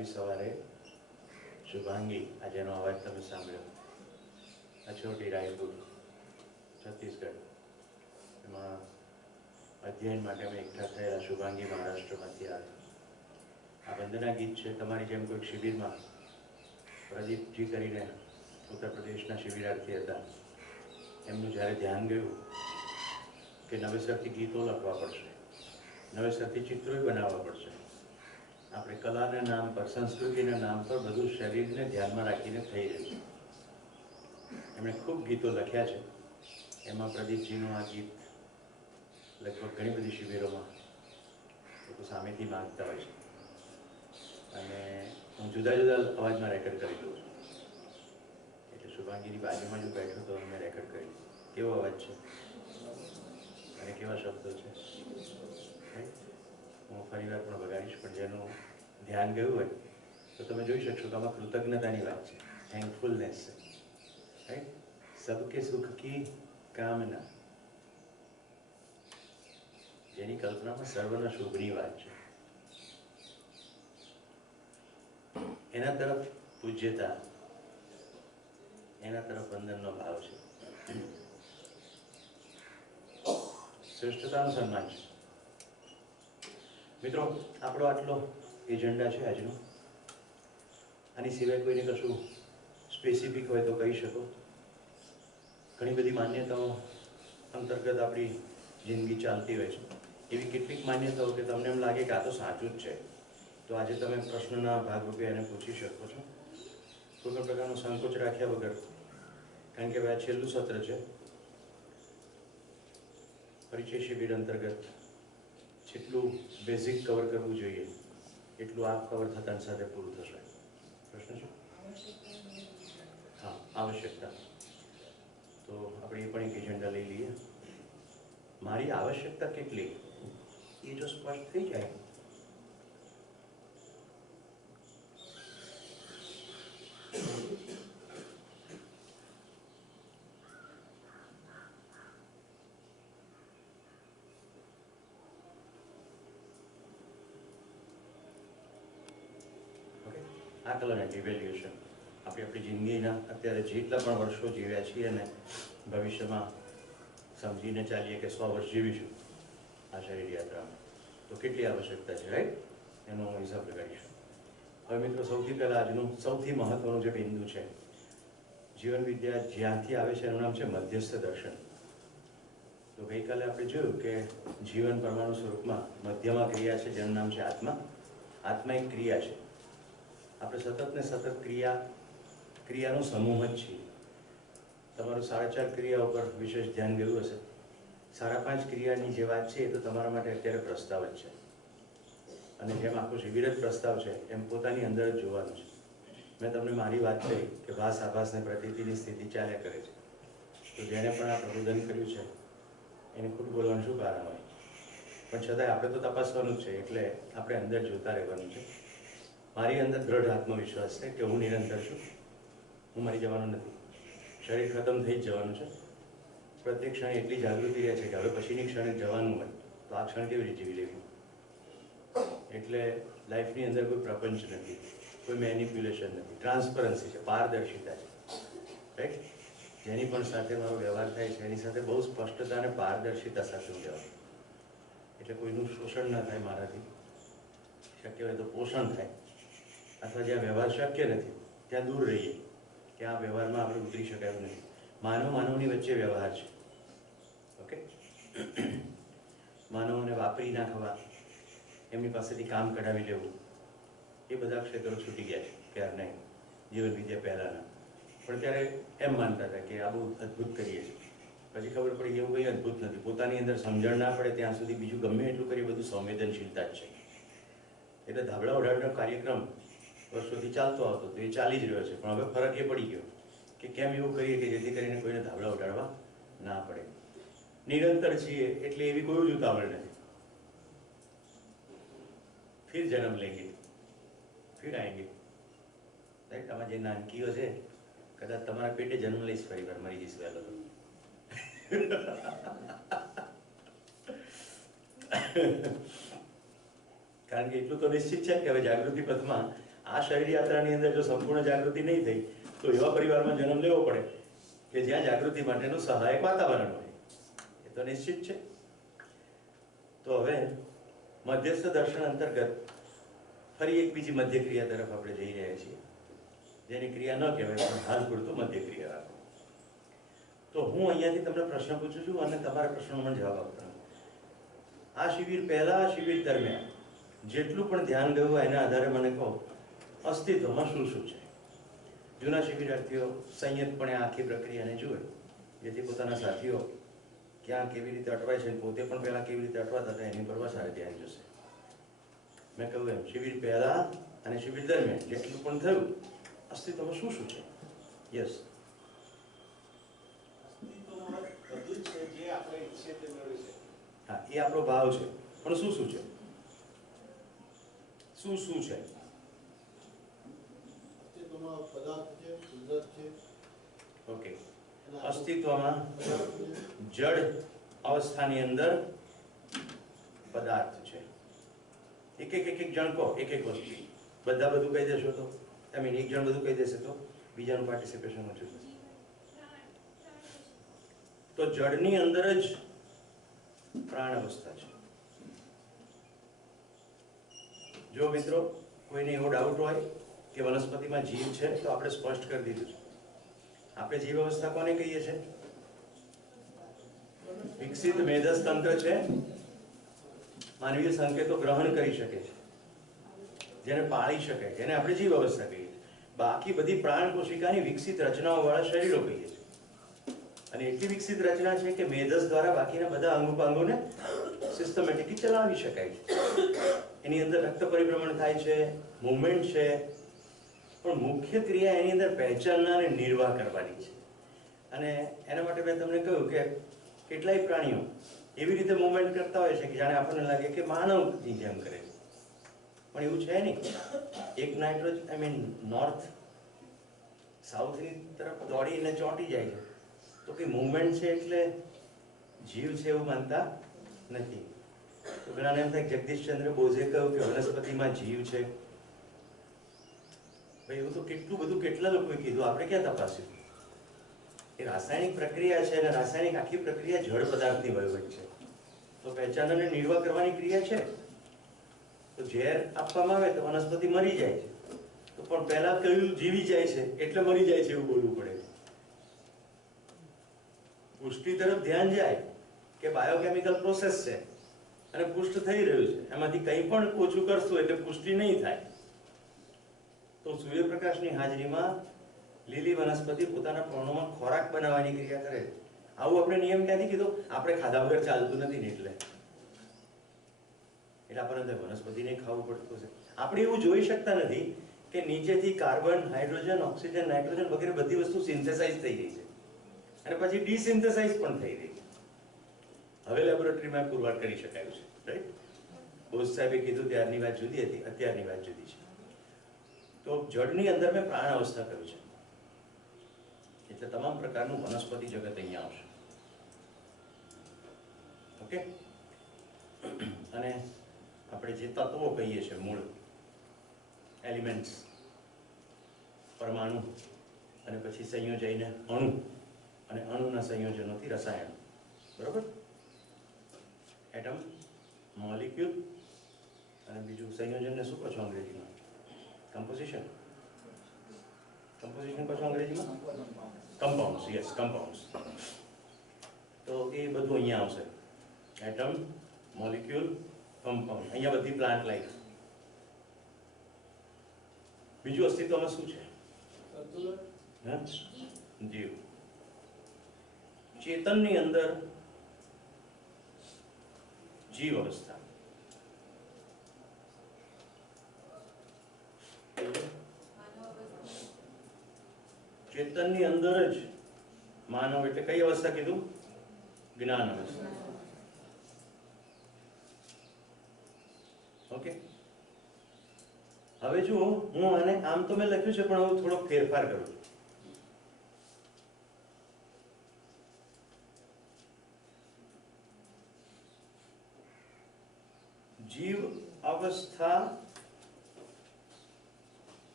गुलाबी सवारे शुभांगी आज एनो अवाज तमे सांभळ्यो अछोटी रायपुर छत्तीसगढ़ एमां अध्ययन माटे अमे एकठा थયેલા शुभांगी महाराष्ट्रमांथी આવે आ वंदना गीत छे तमारी जेम कोईक शिबिरमां प्रदीपजी करीने उत्तर प्रदेशना शिबिरार्थी हता एमनुं ज्यारे ध्यान गयुं के नवेसरथी गीतो लखवा पड़शे नवेसरथी चित्रोय बनाववा पड़शे આપણે કલાના નામ પર સંસ્કૃતિના નામ પર બધું શરીરને ધ્યાનમાં રાખીને થઈ રહ્યું છે એમણે ખૂબ ગીતો લખ્યા છે એમાં પ્રદીપજીનું આ ગીત લગભગ ઘણી બધી શિબિરોમાં લોકો સામેથી માંગતા હોય છે અને હું જુદા જુદા અવાજમાં રેકોર્ડ કરી દઉં છું એટલે શુભાંગીની બાજુમાં જો બેઠો તો મેં રેકોર્ડ કરી કેવો અવાજ છે અને કેવા શબ્દો છે હું ફરીવાર પણ બગાડીશ પણ જેનું ધ્યાન ગયું હોય તો તમે જોઈ શકશો કે આમાં કૃતજ્ઞતાની વાત છે થેન્કફુલનેસ છે રાઈટ સબકે સુખ की कामना જેની કલ્પનામાં સર્વના શુભની વાત છે એના તરફ પૂજ્યતા એના તરફ વંદનનો ભાવ છે શ્રેષ્ઠતાનું સન્માન છે मित्रों आपणो आटलो एजेंडा है आजनो आनी सिवाय कोईने कशुं स्पेसिफिक होय तो कही शको घणी बधी मान्यताओं अंतर्गत आपणी जिंदगी चालती होय छे एवी केटलीक मान्यताओं के तमने एम लागे कि आ तो साचुं ज छे तो आज तमे प्रश्नना भागरूपे एने पूछी शको छो कोई पण प्रकारनो संकोच राख्या वगर कारण के आ छेल्लुं सत्र छे परिचय शिबिर अंतर्गत જેટલું બેઝિક કવર કરવું જોઈએ એટલું આ કવર થતાં સાથે પૂરું થશે પ્રશ્ન છે હા આવશ્યકતા તો આપણે એ પણ એક એજન્ડા લઈ લઈએ મારી આવશ્યકતા કેટલી એ જો સ્પષ્ટ થઈ જાય आकलन एट इवेल्युएशन આપણે આપણી જિંદગીના અત્યારે જેટલા પણ વર્ષો જીવ્યા છીએ અને ભવિષ્યમાં સમજીને ચાલીએ કે 100 વર્ષ જીવીશું આ શરીર યાત્રામાં તો કેટલી આવશ્યકતા છે રાઈટ એનો હિસાબ લગાડીશું હવે મિત્રો સૌથી પહેલાં આજનું સૌથી મહત્વનું જે બિંદુ છે જીવન વિદ્યા જ્યાંથી આવે છે એનું નામ છે મધ્યસ્થ દર્શન તો ગઈકાલે આપણે જોયું કે જીવન પરમાણુ સ્વરૂપમાં મધ્યમાં ક્રિયા છે જેનું નામ છે આત્મા આત્મા એક ક્રિયા છે આપણે સતત ને સતત ક્રિયાનો સમૂહ જ છીએ તમારું 4.5 ક્રિયા ઉપર વિશેષ ધ્યાન ગયું હશે 5.5 ક્રિયાની જે વાત છે એ તો તમારા માટે અત્યારે પ્રસ્તાવ જ છે અને જેમ આખો શિબિર જ પ્રસ્તાવ છે એમ પોતાની અંદર જ જોવાનું છે મેં તમને મારી વાત કહી કે ભાસ આભાસ ને પ્રતીતિની સ્થિતિ ચાલ્યા કરે છે તો જેણે પણ આ પ્રબોધન કર્યું છે એને ખોટું બોલવાનું શું કારણ હોય પણ છતાંય આપણે તો તપાસવાનું જ છે એટલે આપણે અંદર જોતા રહેવાનું છે મારી અંદર દ્રઢ આત્મવિશ્વાસ છે કે હું નિરંતર છું હું મરી જવાનો નથી શરીર ખતમ થઈ જ જવાનું છે પ્રત્યેક ક્ષણે એટલી જાગૃતિ રહે છે કે હવે પછીની ક્ષણે જવાનું હોય તો આ ક્ષણ કેવી રીતે જીવી લેવી એટલે લાઈફની અંદર કોઈ પ્રપંચ નથી કોઈ મેનિપ્યુલેશન નથી ટ્રાન્સપરન્સી છે પારદર્શિતા છે રાઈટ જેની પણ સાથે મારો વ્યવહાર થાય છે એની સાથે બહુ સ્પષ્ટતા અને પારદર્શિતા સાથે હું વ્યવહાર એટલે કોઈનું શોષણ ન થાય મારાથી શક્ય હોય તો પોષણ થાય અથવા જ્યાં વ્યવહાર શક્ય નથી ત્યાં દૂર રહીએ કે આ વ્યવહારમાં આપણે ઉતરી શકાય એવું નથી માનવની વચ્ચે વ્યવહાર છે ઓકે માનવોને વાપરી નાખવા એમની પાસેથી કામ કઢાવી લેવું એ બધા ક્ષેત્રો છૂટી ગયા છે ત્યાર નહીં જીવન વિદ્યા પહેલાંના પણ ત્યારે એમ માનતા હતા કે આ બહુ અદ્ભુત કરીએ છીએ પછી ખબર પડી એવું કંઈ અદ્ભુત નથી પોતાની અંદર સમજણ ના પડે ત્યાં સુધી બીજું ગમે એટલું કરીએ બધું સંવેદનશીલતા જ છે એટલે ધાબળા ઉડાડવાનો કાર્યક્રમ વર્ષોથી ચાલતો આવતો તો એ ચાલી જ રહ્યો છે પણ હવે ફરક એ પડી ગયો કે કેમ એવું કરીએ કે જેથી કરીને કોઈને ધાબળા ઉડાડવા ના પડે નિરંતર છીએ એટલે એવી કોઈ જ ઉતાવળ નથી ફિર જન્મ લેંગે ફિર આएंगे રાઈટ આમાં જે નાનકીઓ છે કદાચ તમારા પેટે જન્મ લઈશ ફરી વાર મરી જઈશ વહેલો તો કારણ કે એટલું તો નિશ્ચિત છે કે હવે જાગૃતિ પથમાં આ શરીર યાત્રાની અંદર જો સંપૂર્ણ જાગૃતિ નહીં થઈ તો એવા પરિવારમાં જન્મ લેવો પડે કે જ્યાં જાગૃતિ માટેનું સહાયક વાતાવરણ હોય. એ તો નિશ્ચિત છે. તો હવે મધ્યસ્થ દર્શન અંતર્ગત ફરી એક બીજી મધ્યક્રિયા તરફ આપણે જઈ રહ્યા છીએ, જેની ક્રિયા ન કહેવાય પણ હાલ પૂરતું મધ્યક્રિયા રાખો. તો હું અહીંયાથી તમને પ્રશ્ન પૂછું છું અને તમારા પ્રશ્નોનો જવાબ આપવાનો. આ શિબિર પહેલા, શિબિર દરમિયાન જેટલું પણ ધ્યાન ગયું એના આધારે મને કહો, અસ્તિત્વમાં શું શું છે? જૂના શિબિરાર્થીઓ સંયતપણે આખી પ્રક્રિયાને જુએ, જેથી પોતાના સાથીઓ ક્યાં કેવી રીતે અટવાય છે, પોતે પણ પહેલા કેવી રીતે અટવાતા હતા એની પર વધારે ધ્યાન જશે. મેં કહ્યું એમ, શિબિર પહેલા અને શિબિર દરમિયાન જેટલું પણ થયું, અસ્તિત્વમાં શું શું છે? યસ, હા, એ આપણો ભાવ છે, પણ શું શું છે? શું શું છે? ઓકે, અસ્તિત્વમાં જડ અવસ્થાની અંદર પદાર્થ છે. એક એક જણ કહો, એક એક વસ્તુ. બધા બધું કહી દેશો તો એક જણ બધું કહી દેશે તો બીજાનું પાર્ટિસિપેશન ઓછું થશે. તો જડની અંદર જ પ્રાણ અવસ્થા છે. જો મિત્રો કોઈને એવો ડાઉટ હોય કે વનસ્પતિમાં જીવ છે તો આપણે સ્પષ્ટ કરી દીધું છે. આપણે જીવ અવસ્થા કોને કહીએ છીએ? વિકસિત મેધસ તંત્ર છે, માનવીય સંકેતો ગ્રહણ કરી શકે છે, જેને પાળી શકે, જેને આપણે જીવ અવસ્થા કહીએ છીએ. બાકી બધી પ્રાણ કોશિકાની વિકસિત રચનાઓ વાળા શરીરો કહીએ છીએ. અને એટલી વિકસિત રચના છે કે મેધસ દ્વારા બાકીના બધા અંગોપાંગોને સિસ્ટમેટિકલી ચલાવી શકાય છે. એની અંદર રક્ત પરિભ્રમણ થાય છે, મૂવમેન્ટ છે, પણ મુખ્ય ક્રિયા એની અંદર પહેચાનના અને નિર્વાહ કરવાની છે. અને એના માટે મેં તમને કહ્યું કે કેટલાય પ્રાણીઓ એવી રીતે મૂવમેન્ટ કરતા હોય છે કે જાણે આપણને લાગે કે માનવની જેમ કરે છે, પણ એવું છે નહીં. એક નાઇટ્રોજન નોર્થ સાઉથની તરફ દોડીને ચોંટી જાય છે તો કે મૂવમેન્ટ છે એટલે જીવ છે એવું માનતા નથી. તો ઘણાને એમ થાય જગદીશચંદ્ર બોઝે કહ્યું કે વનસ્પતિમાં જીવ છે. ભાઈ એવું તો કેટલું બધું કેટલા લોકોએ કીધું, આપણે ક્યાં તપાસ્યું? એ રાસાયણિક પ્રક્રિયા છે અને રાસાયણિક આખી પ્રક્રિયા જળ પદાર્થની વહીવટ છે. તો પહેચાન અને નિર્વાહ કરવાની ક્રિયા છે. તો ઝેર આપવામાં આવે તો વનસ્પતિ મરી જાય છે, તો પણ પહેલા કહ્યું જીવી જાય છે એટલે મરી જાય છે એવું બોલવું પડે. પુષ્ટિ તરફ ધ્યાન જાય કે બાયોકેમિકલ પ્રોસેસ છે અને પુષ્ટ થઈ રહ્યું છે, એમાંથી કંઈ પણ ઓછું કરશું એટલે પુષ્ટિ નહીં થાય. તો સૂર્યપ્રકાશની હાજરીમાં લીલી વનસ્પતિ પોતાના પર્ણોમાં ખોરાક બનાવવાની ક્રિયા કરે. આવું આપણે નિયમ ક્યાંથી કીધો? આપણે ખાધા વગર ચાલતું નથી ને એટલે આપણને વનસ્પતિને ખાવું પડતું છે. આપણે એવું જોઈ શકતા નથી કે નીચેથી કાર્બન, હાઇડ્રોજન, ઓક્સિજન, નાઇટ્રોજન વગેરે બધી વસ્તુ સિન્થેસાઇઝ થઈ ગઈ છે અને પછી ડિસિન્થેસાઇઝ પણ થઈ રહી છે. હવે લેબોરેટરીમાં પુરવાર કરી શકાયું છે, રાઈટ? બોઝ સાહેબે કીધું ત્યારની વાત જુદી હતી, અત્યારની વાત જુદી છે. તો જળની અંદર મેં પ્રાણ અવસ્થા કર્યું છે, એટલે તમામ પ્રકારનું વનસ્પતિ જગત અહીંયા આવશે. ઓકે, અને આપણે જે તત્વો કહીએ છીએ, મૂળ એલિમેન્ટ્સ, પરમાણુ, અને પછી સંયોજઈને અણુ, અને અણુના સંયોજનોથી રસાયણ, બરોબર? એટમ, મોલિક્યુલ, અને બીજું સંયોજનને શું કહો છો અંગ્રેજીમાં? કમ્પોઝિશન. કમ્પોઝિશન કહો છો અંગ્રેજીમાં? કમ્પાઉન્ડ્સ. Yes, compounds. તો એ બધું અહીંયા આવશે. Atom, molecule, compound. અહીંયા બધી પ્લાન્ટ લાઈફ. બીજું અસ્તિત્વમાં શું છે? જીવ. ચેતનની અંદર જીવ અવસ્થા. ચેતનની અંદર જ માનવ એટલે કઈ અવસ્થા કીધું? જ્ઞાન અવસ્થા. ઓકે, હવે જુઓ, હું આને આમ તો મેં લખ્યું છે પણ હું થોડો ફેરફાર કરું. જીવ અવસ્થા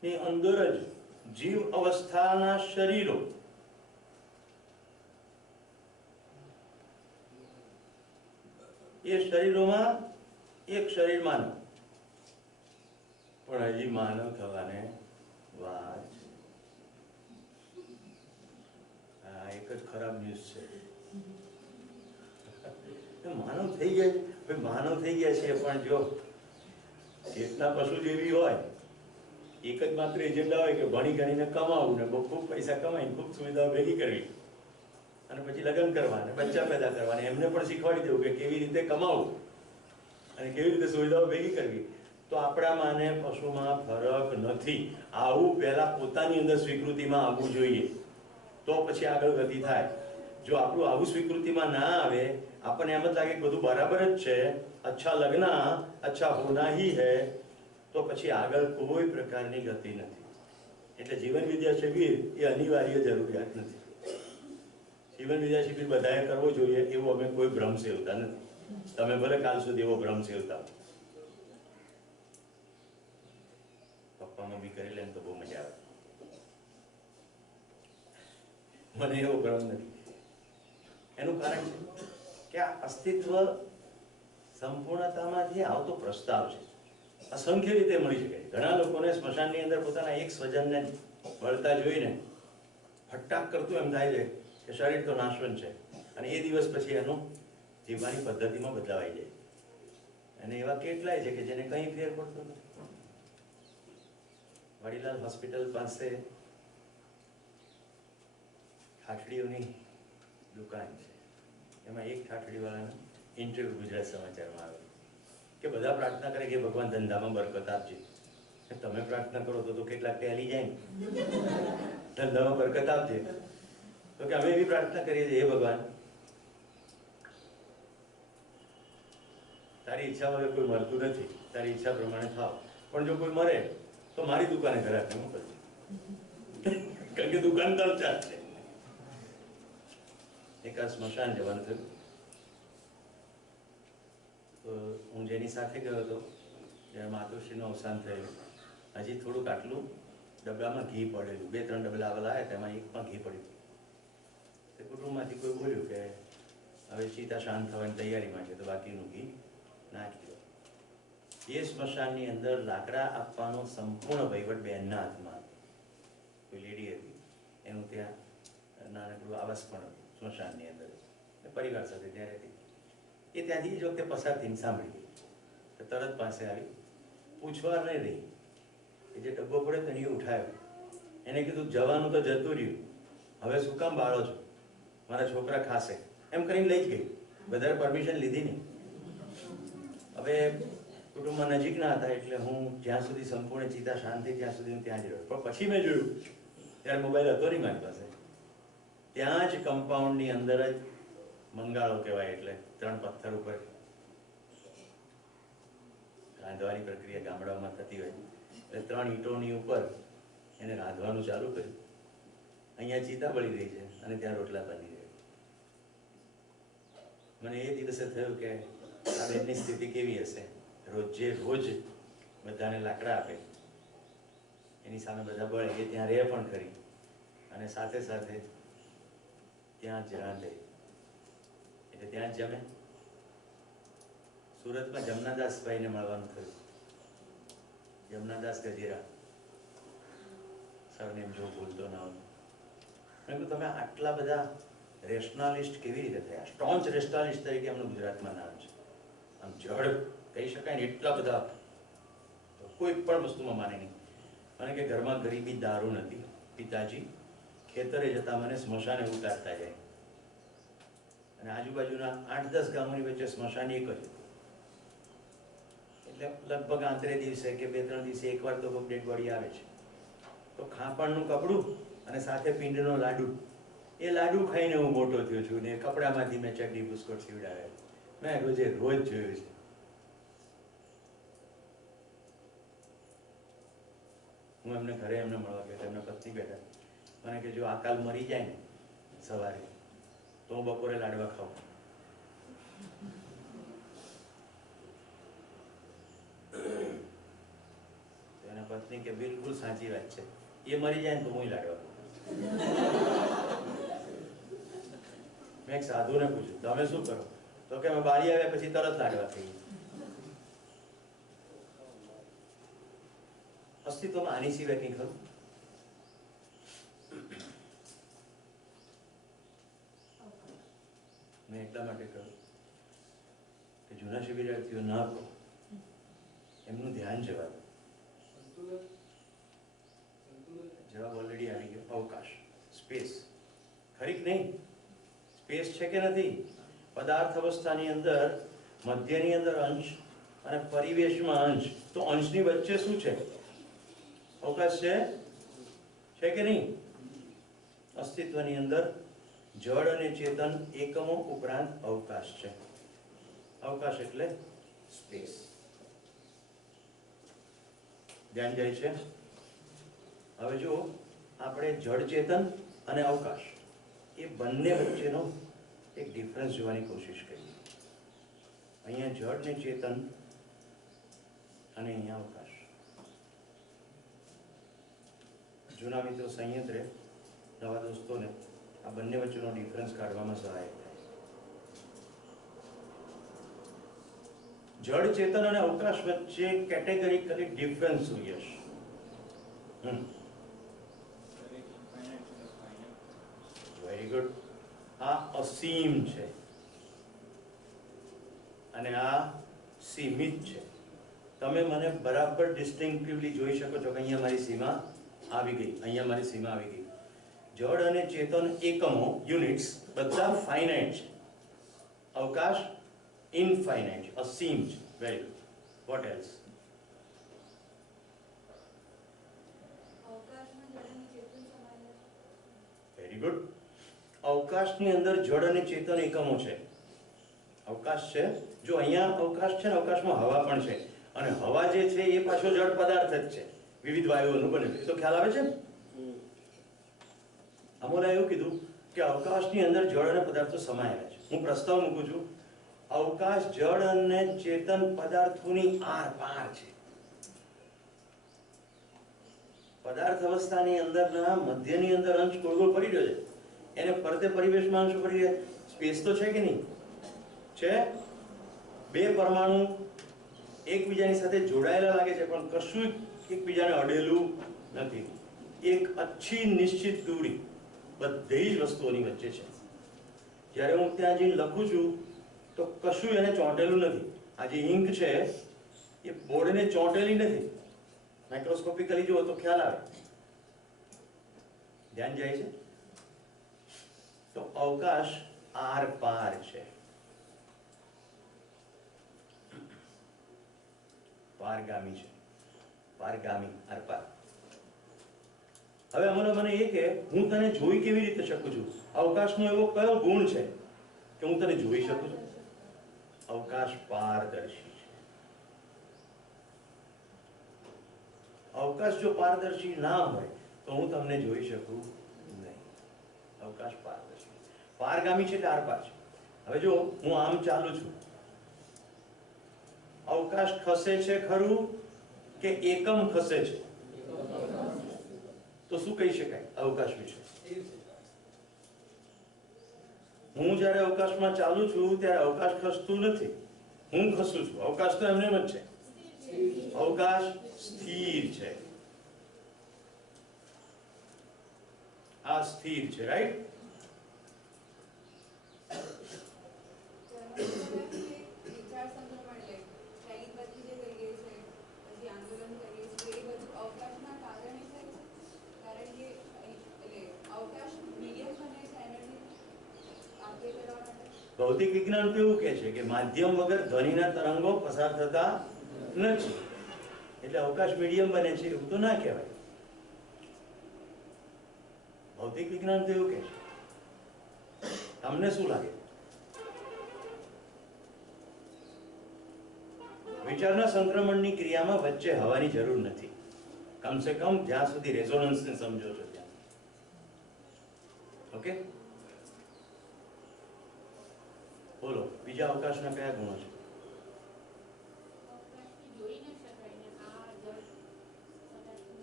ની અંદર જ જીવ અવસ્થાના શરીરો, એ શરીરોમાં એક શરીર માનવ, પણ હજી માનવ થવાને વાર છે. આ એક જ ખરાબ ન્યૂઝ છે. માનવ થઈ ગયા, માનવ થઈ ગયા છે, પણ જો ચેતના પશુ જેવી હોય, એક જ માત્ર એજન્ડા હોય કે ભણી ગણીને કમાવું ને બહુ ખૂબ પૈસા કમાઈને ખૂબ સુવિધાઓ ભેગી કરવી અને પછી લગ્ન કરવા અને બચ્ચા પેદા કરવાને એમને પણ શીખવાડી દેવું કે કેવી રીતે કમાવું અને કેવી રીતે સુવિધાઓ ભેગી કરવી. તો આપણામાં અને પશુમાં ફરક નથી. આવું પહેલા પોતાની અંદર સ્વીકૃતિમાં આવવું જોઈએ, તો પછી આગળ ગતિ થાય. જો આપણું આવું સ્વીકૃતિમાં ના આવે, આપણને એમ જ લાગે કે બધું બરાબર જ છે, અચ્છા લગ્ન અચ્છા હોના હી હૈ, તો પછી આગળ કોઈ પ્રકારની ગતિ નથી. એટલે જીવન વિદ્યા શિબિર એ અનિવાર્ય જરૂરિયાત નથી. જીવન વિદ્યા શિબિર બધાએ કરવો જોઈએ એવું અમે કોઈ ભ્રમ સેવતા નથી. તમે ભલે કાલ સુધી એવો ભ્રમ સેવતા, પપ્પા મમ્મી કરી લે તો બહુ મજા આવે. મને એવો ભ્રમ નથી. એનું કારણ છે કે આ અસ્તિત્વ સંપૂર્ણતામાંથી આવતો પ્રસ્તાવ છે. અસંખ્ય રીતે મળી શકે. ઘણા લોકોને સ્મશાનની અંદર પોતાના એક સ્વજનને મળતા જોઈને ફટાક કરતું એમ થાય છે કે શરીર તો નાશવંત છે, અને એ દિવસ પછી એનું જીવવાની પદ્ધતિમાં બદલાવાઈ જાય. અને એવા કેટલાય છે કે જેને કંઈ ફેર પડતો નથી. વડીલાલ હોસ્પિટલ પાસે ઠાઠડીઓની દુકાન છે. એમાં એક ઠાઠડીવાળાનો ઇન્ટરવ્યુ ગુજરાત સમાચારમાં આવ્યો કે બધા પ્રાર્થના કરે કે ભગવાન ધંધામાં બરકત આપજે. તમે પ્રાર્થના કરો તો કેટલાક ટેલી જાય ને, ધંધામાં બરકત આપજે. તો કે અમે એવી પ્રાર્થના કરીએ છીએ, હે ભગવાન, તારી ઈચ્છા વગર કોઈ મરતું નથી, તારી ઈચ્છા પ્રમાણે થાવ, પણ જો કોઈ મરે તો મારી દુકાને ઘરાક મોકલજે, કારણ કે દુકાન તરચાર છે. એક આ સ્મશાન જવાનું થયું તો હું જેની સાથે ગયો હતો, જ્યારે માતુશ્રીનું અવસાન થયું, હજી થોડુંક આટલું ડબલામાં ઘી પડેલું, 2-3 ડબલા આવેલા આવ્યા, તેમાં એકમાં ઘી પડ્યું. તે કુટુંબમાંથી કોઈ બોલ્યું કે હવે ચિતા શાંત થવાની તૈયારીમાં છે, તો બાકીનું ઘી નાખી દો. એ સ્મશાનની અંદર લાકડા આપવાનો સંપૂર્ણ વહીવટ બહેનના હાથમાં હતો. કોઈ લેડી હતી, એનું ત્યાં નાનકડું આવાસ પણ હતું સ્મશાનની અંદર, પરિવાર સાથે ત્યાં રહેતી. એ ત્યાંથી જ વખતે પસાર થઈને સાંભળી ગઈ, તો તરત પાસે આવી, પૂછવા નહીં રહી. એ જે ડબ્બો પડે તો એને ઉઠાવ્યો. એને કીધું જવાનું તો જતું રહ્યું, હવે શું કામ બાળો છો, મારા છોકરા ખાશે, એમ કરીને લઈ જ ગઈ. વધારે પરમિશન લીધી નહીં. હવે કુટુંબમાં નજીક ના હતા એટલે હું જ્યાં સુધી સંપૂર્ણ ચિતા શાંતિ ત્યાં સુધી હું ત્યાં જ રહ્યો. પણ પછી મેં જોયું, ત્યારે મોબાઈલ હતો નહીં મારી પાસે, ત્યાં જ કમ્પાઉન્ડની અંદર જ મંગાળો કહેવાય, એટલે 3 પથ્થર ઉપર રાંધવાની પ્રક્રિયા ગામડાઓમાં થતી હોય, એટલે 3 ઈંટોની ઉપર એને રાંધવાનું ચાલુ કર્યું. અહીંયા ચિતા બળી રહી છે અને ત્યાં રોટલા બની રહ્યા. મને એ દિવસે થયું કે આ બેનની સ્થિતિ કેવી હશે. રોજ બધાને લાકડા આપે, એની સામે બધા બળે, એ ત્યાં રહે પણ ખરી, અને સાથે સાથે ત્યાં જ રાંધે, એટલે ત્યાં જ જમે. સુરતમાં જમનાદાસભાઈને મળવાનું થયું. જમનાદાસ ગજેરા, સરનેમ જો ભૂલતો ના હોય. મેં કહ્યું તમે આટલા બધા રેશનાલિસ્ટ કેવી રીતે થયા? સ્ટોન્ચ રેશનાલિસ્ટ તરીકે એમનું ગુજરાતમાં નામ છે. આમ જડ કહી શકાય ને એટલા બધા, કોઈ પણ વસ્તુમાં માને નહીં. મને કે ઘરમાં ગરીબી દારૂ નથી, પિતાજી ખેતરે જતા મને સ્મશાને ઉતારતા જાય, અને આજુબાજુના 8-10 ગામોની વચ્ચે સ્મશાન એક જ, એટલે લગભગ આંતરે દિવસે કે 2-3 દિવસે એકવાર તો ડેડ બોડી આવે છે. તો ખાપણનું કપડું અને સાથે પિંડનો લાડુ, એ લાડુ ખાઈને હું મોટો થયો છું, ને કપડામાંથી મેં ચડ્ડી બુસ્કોટ સીવડાવ્યા. મેં રોજ જોયું છે. હું એમને ઘરે એમને મળવા ગયો, એમના પત્ની બેઠા. મને કે જો આકાલ મરી જાય ને સવારે તો હું બપોરે લાડવા ખાઉં. એના પત્ની કે બિલકુલ સાચી વાત છે, એ મરી જાય ને તો હું લાડવા. મેં એક સાધુને પૂછ્યું, તમે શું કરો? તો કે અમે બારી આવ્યા પછી તરત લાડવા થઈ. અસ્તિત્વમાં આની સિવાય કંઈ ખરું? મેં એટલા માટે કહ્યું કે જૂના શિબિરાર્થીઓ ના કહો, એમનું ધ્યાન જવા દો. જવાબ ઓલરેડી આવી ગયો. અવકાશ, સ્પેસ. ખરી કે નહીં? સ્પેસ છે કે નથી? પદાર્થ અવસ્થાની અંદર મધ્યની અંદર અંશ અને પરિવેશમાં અંશ. તો અંશની વચ્ચે શું છે? અવકાશ છે કે નહીં? અસ્તિત્વની અંદર જળ અને ચેતન એકમો ઉપરાંત અવકાશ છે. અવકાશ એટલે સ્પેસ. ધ્યાન જાય છે? હવે જો આપણે જળ ચેતન અને અવકાશ એ બંને વચ્ચેનો એક ડિફરન્સ જોવાની કોશિશ કરીએ. અહીંયા જળ ને ચેતન અને અહીંયા અવકાશ. જૂના મિત્રો સંયત રહે, નવા દોસ્તોને આ બંને વચ્ચેનો ડિફરન્સ કાઢવામાં સહાય થાય. જળ ચેતન અને અવકાશ વચ્ચે કેટેગરીકલી ડિફરન્સ જોઈએ છે. Very good. આ અસીમ છે અને આ સીમિત છે. તમે મને બરાબર ડિસ્ટિંક્ટિવલી જોઈ શકો છો કે અહીંયા મારી સીમા આવી ગઈ, અહીંયા મારી સીમા આવી ગઈ. જળ અને ચેતન એકમો, યુનિટ્સ, બધા ફાઇનાઇટ છે. અવકાશ ઇનફાઇનાઇટ, અસીમ છે. Very good. Vote else? Very good. અવકાશની અંદર જળ અને ચેતન એકમો છે. અવકાશ છે, જો અહીંયા અવકાશ છે ને, અવકાશમાં હવા પણ છે, અને હવા જે છે એ પાછો જળ પદાર્થ જ છે, વિવિધ વાયુઓનું બનેલું. એ તો ખ્યાલ આવે છે ને? અમોલા એવું કીધું કે અવકાશની અંદર જળ અને પદાર્થો સમાયેલા છે. હું પ્રસ્તાવ મૂકું છું, અવકાશ જળ અને ચેતન પદાર્થોની આર પાર છે. પદાર્થ અવસ્થાની અંદરના મધ્યની અંદર અંશ ગોળ ગોળ ફરી રહ્યો છે, એને ફરતે પરિવેશમાં અંશ ફરી રહ્યા. સ્પેસ તો છે કે નહીં? છે. બે પરમાણુ એકબીજાની સાથે જોડાયેલા લાગે છે, પણ કશું એકબીજાને અડેલું નથી. એક અચ્છી નિશ્ચિત દૂરી બધી જ વસ્તુઓની વચ્ચે છે. જ્યારે હું ત્યાં જઈને લખું છું તો કશું એને ચોંટેલું નથી. આ જે ઇંક છે એ બોર્ડને ચોંટેલી નથી. માઇક્રોસ્કોપિકલી જુઓ તો ખ્યાલ આવે. ધ્યાન જાય છે? તો અવકાશ આર પાર છે, પારગામી છે. પારગામી, આર પાર. હવે મને એ કે હું તને જોઈ કેવી રીતે શકું છું? અવકાશનો એવો કયો ગુણ છે કે હું તને જોઈ શકું છું? અવકાશ પારદર્શી છે. અવકાશ જો પારદર્શી ના હોય તો હું તમને જોઈ શકું નહીં. અવકાશ પારદર્શી, પારગામી છે એટલે આર પાર છે. હવે જો હું આમ ચાલું છું, અવકાશ ખસે છે ખરું કે એકમ ખસે છે? તો શું કહી શકાય અવકાશ વિશે? હું જ્યારે અવકાશમાં ચાલુ છું ત્યારે અવકાશ ખસતું નથી, હું ખસું છું. અવકાશ તો એમને એમ જ છે. અવકાશ સ્થિર છે. આ સ્થિર છે, રાઈટ? ભૌતિક વિજ્ઞાન તો એવું કહે છે કે માધ્યમ વગર ધ્વનિના તરંગો પસાર થતા નથી, એટલે અવકાશ મીડિયમ બને છે. એવું તો ના કહેવાય. ભૌતિક વિજ્ઞાન તો એવું કહે છે. તમને શું લાગે? વિચારના સંક્રમણની ક્રિયામાં વચ્ચે હવાની જરૂર નથી, કમસે કમ જ્યાં સુધી રેઝોનન્સને સમજો છો ત્યાં. ઓકે, બોલો બીજા અવકાશના કયા ગુણો છે?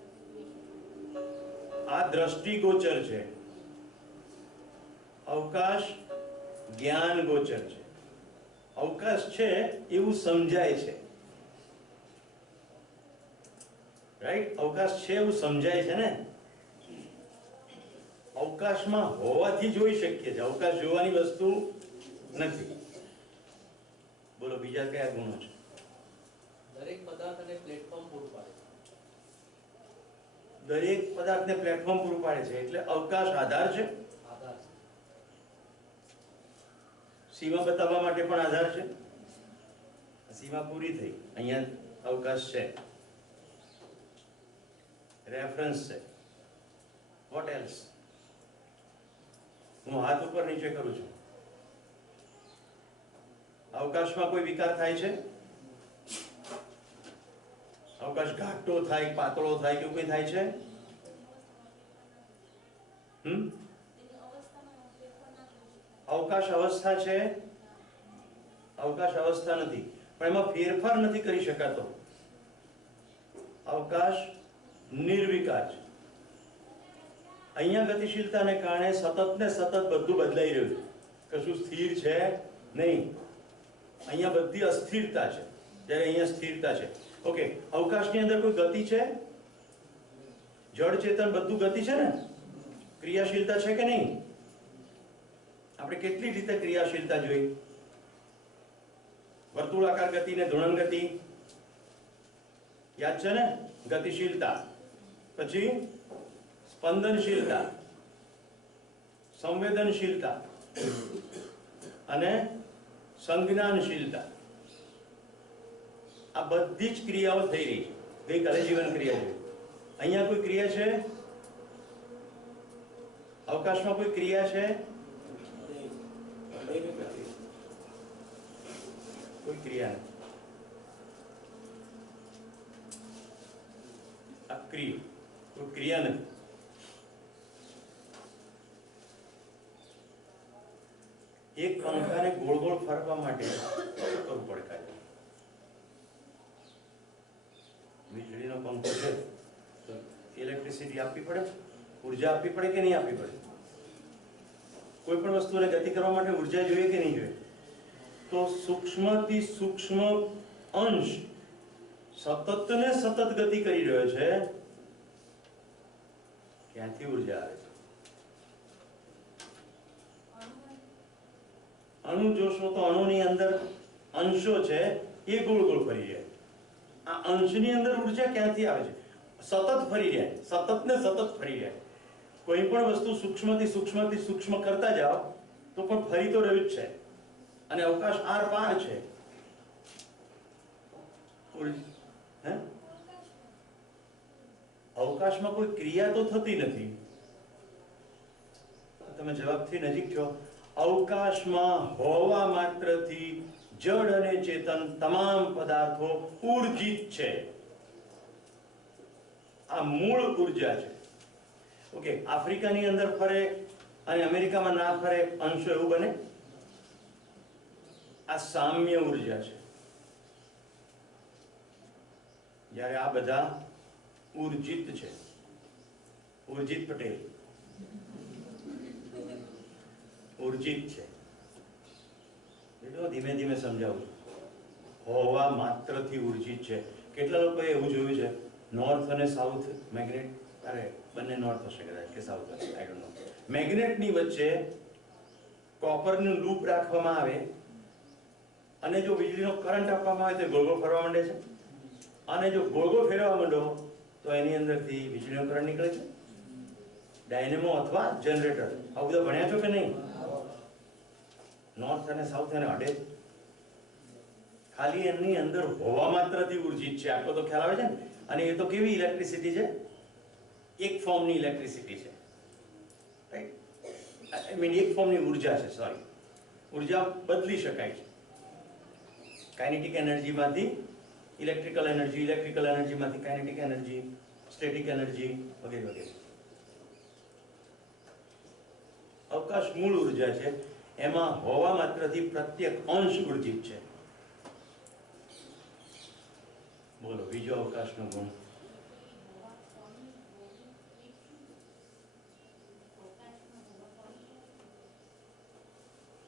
દ્રષ્ટિગોચર છે, અવકાશ જ્ઞાન ગોચર છે. અવકાશ છે એવું સમજાય છે, રાઈટ? અવકાશ છે એવું સમજાય છે ને. અવકાશમાં હોવાથી જોઈ શકીએ છીએ, અવકાશ જોવાની વસ્તુ નથી. બોલો બીજા કયા ગુણો છે? દરેક પદાર્થને પ્લેટફોર્મ પૂરું પાડે છે. દરેક પદાર્થને પ્લેટફોર્મ પૂરું પાડે છે એટલે અવકાશ આધાર છે. આધાર છે. સીમા બતાવવા માટે પણ આધાર છે. સીમા પૂરી થઈ, અહીંયા અવકાશ છે, રેફરન્સ છે. Vote else? હું હાથ ઉપર નીચે કરું છું, અવકાશમાં કોઈ વિકાર થાય છે? અવકાશ ઘાટો થાય, પાતળો થાય, કેવું કઈ થાય છે? અવકાશ અવસ્થા છે, અવકાશ અવસ્થા નથી, પણ એમાં ફેરફાર નથી કરી શકાતો. અવકાશ નિર્વિકાર છે. અહીંયા ગતિશીલતાને કારણે સતત ને સતત બધું બદલાઈ રહ્યું છે, કશું સ્થિર છે નહીં. અહીંયા બધી અસ્થિરતા છે, જ્યારે અહીંયા સ્થિરતા છે. ઓકે, અવકાશની અંદર કોઈ ગતિ છે? જળ ચેતન બધું ગતિ છે ને? ક્રિયાશીલતા છે કે નહીં? આપણે કેટલી રીતે ક્રિયાશીલતા જોઈ? વર્તુળાકાર ગતિ ને ધુણન ગતિ યાદ છે ને? ગતિશીલતા, પછી સ્પંદનશીલતા, સંવેદનશીલતા અને સંજ્ઞાનશીલતા. આ બધી જ ક્રિયાઓ થઈ રહી છે. ગઈકાલે જીવન ક્રિયા છે. અહીંયા કોઈ ક્રિયા છે? અવકાશમાં કોઈ ક્રિયા છે? કોઈ ક્રિયા નથી. અક્રિય, કોઈ ક્રિયા નથી. એક પંખાને ગોળ ગોળ ફરવા માટે શું કરવું પડે? કાઢે વીજળીનો પંખો છે તો ઇલેક્ટ્રિસિટી આપવી પડે, ઉર્જા આપવી પડે કે નહીં આપવી પડે? કોઈ પણ વસ્તુને ગતિ કરવા માટે ઉર્જા જોઈએ કે નહીં જોઈએ? તો સૂક્ષ્મથી સૂક્ષ્મ અંશ સતત ને સતત ગતિ કરી રહ્યો છે. ક્યાંથી ઉર્જા આવે છે? અણુ જોશો તો અણુની અંદર અંશો છે, એ ગોળ ગોળ ફરી રહ્યા. આ અંશની અંદર ઉર્જા ક્યાંથી આવે છે? સતત ફરી રહ્યા, સતત ને સતત ફરી રહ્યા. કોઈ પણ વસ્તુ સૂક્ષ્મથી સૂક્ષ્મ કરતા જાઓ તો પણ ફરી તો રહ્યું જ છે. અને અવકાશ આર પાર છે. અવકાશમાં કોઈ ક્રિયા તો થતી નથી. તમે જવાબથી નજીક છો. અવકાશમાં હોવા માત્રથી જડ અને ચેતન તમામ પદાર્થો ઉર્જિત છે. આ મૂળ ઉર્જા છે. ઓકે, આફ્રિકાની અંદર ફરે અને અમેરિકામાં ના ફરે અંશો, એવું બને? આ સામ્ય ઉર્જા છે. જ્યારે આ બધા ઉર્જિત છે. ઉર્જિત પટેલ ઉર્જિત છે. ધીમે ધીમે સમજાવું છું. હોવા માત્રથી ઉર્જિત છે. કેટલા લોકોએ એવું જોયું છે નોર્થ અને સાઉથ મેગ્નેટ? અરે બંને નોર્થ હશે કદાચ કે સાઉથ હશે, આઈ ડોન્ટ નો. મેગ્નેટની વચ્ચે કોપરનું લૂપ રાખવામાં આવે અને જો વીજળીનો કરંટ આપવામાં આવે તો ગોળ ગોળ ફરવા માંડે છે. અને જો ગોળ ગોળ ફેરવા માંડો તો એની અંદરથી વીજળીનો કરંટ નીકળે છે. ડાયનેમો અથવા જનરેટર. આવું બધા ભણ્યા છો કે નહીં? નોર્થ અને સાઉથ એને અડે ખાલી એમની અંદર હોવા માત્રથી ઉર્જિત છે. આટલો તો ખ્યાલ આવે છે ને? અને એ તો કેવી ઇલેક્ટ્રિસિટી છે? એક ફોર્મની ઇલેક્ટ્રિસિટી છે, રાઈટ? આઈ મીન એક ફોર્મની ઉર્જા છે. સોરી, ઉર્જા બદલી શકાય છે. Kinetic એનર્જીમાંથી electrical energy, electrical એનર્જીમાંથી kinetic energy, static energy વગેરે વગેરે. અવકાશ મૂળ ઉર્જા છે. એમાં હોવા માત્રથી પ્રત્યેક અંશ ઉર્જિત છે. બોલો બીજો અવકાશનો ગુણ.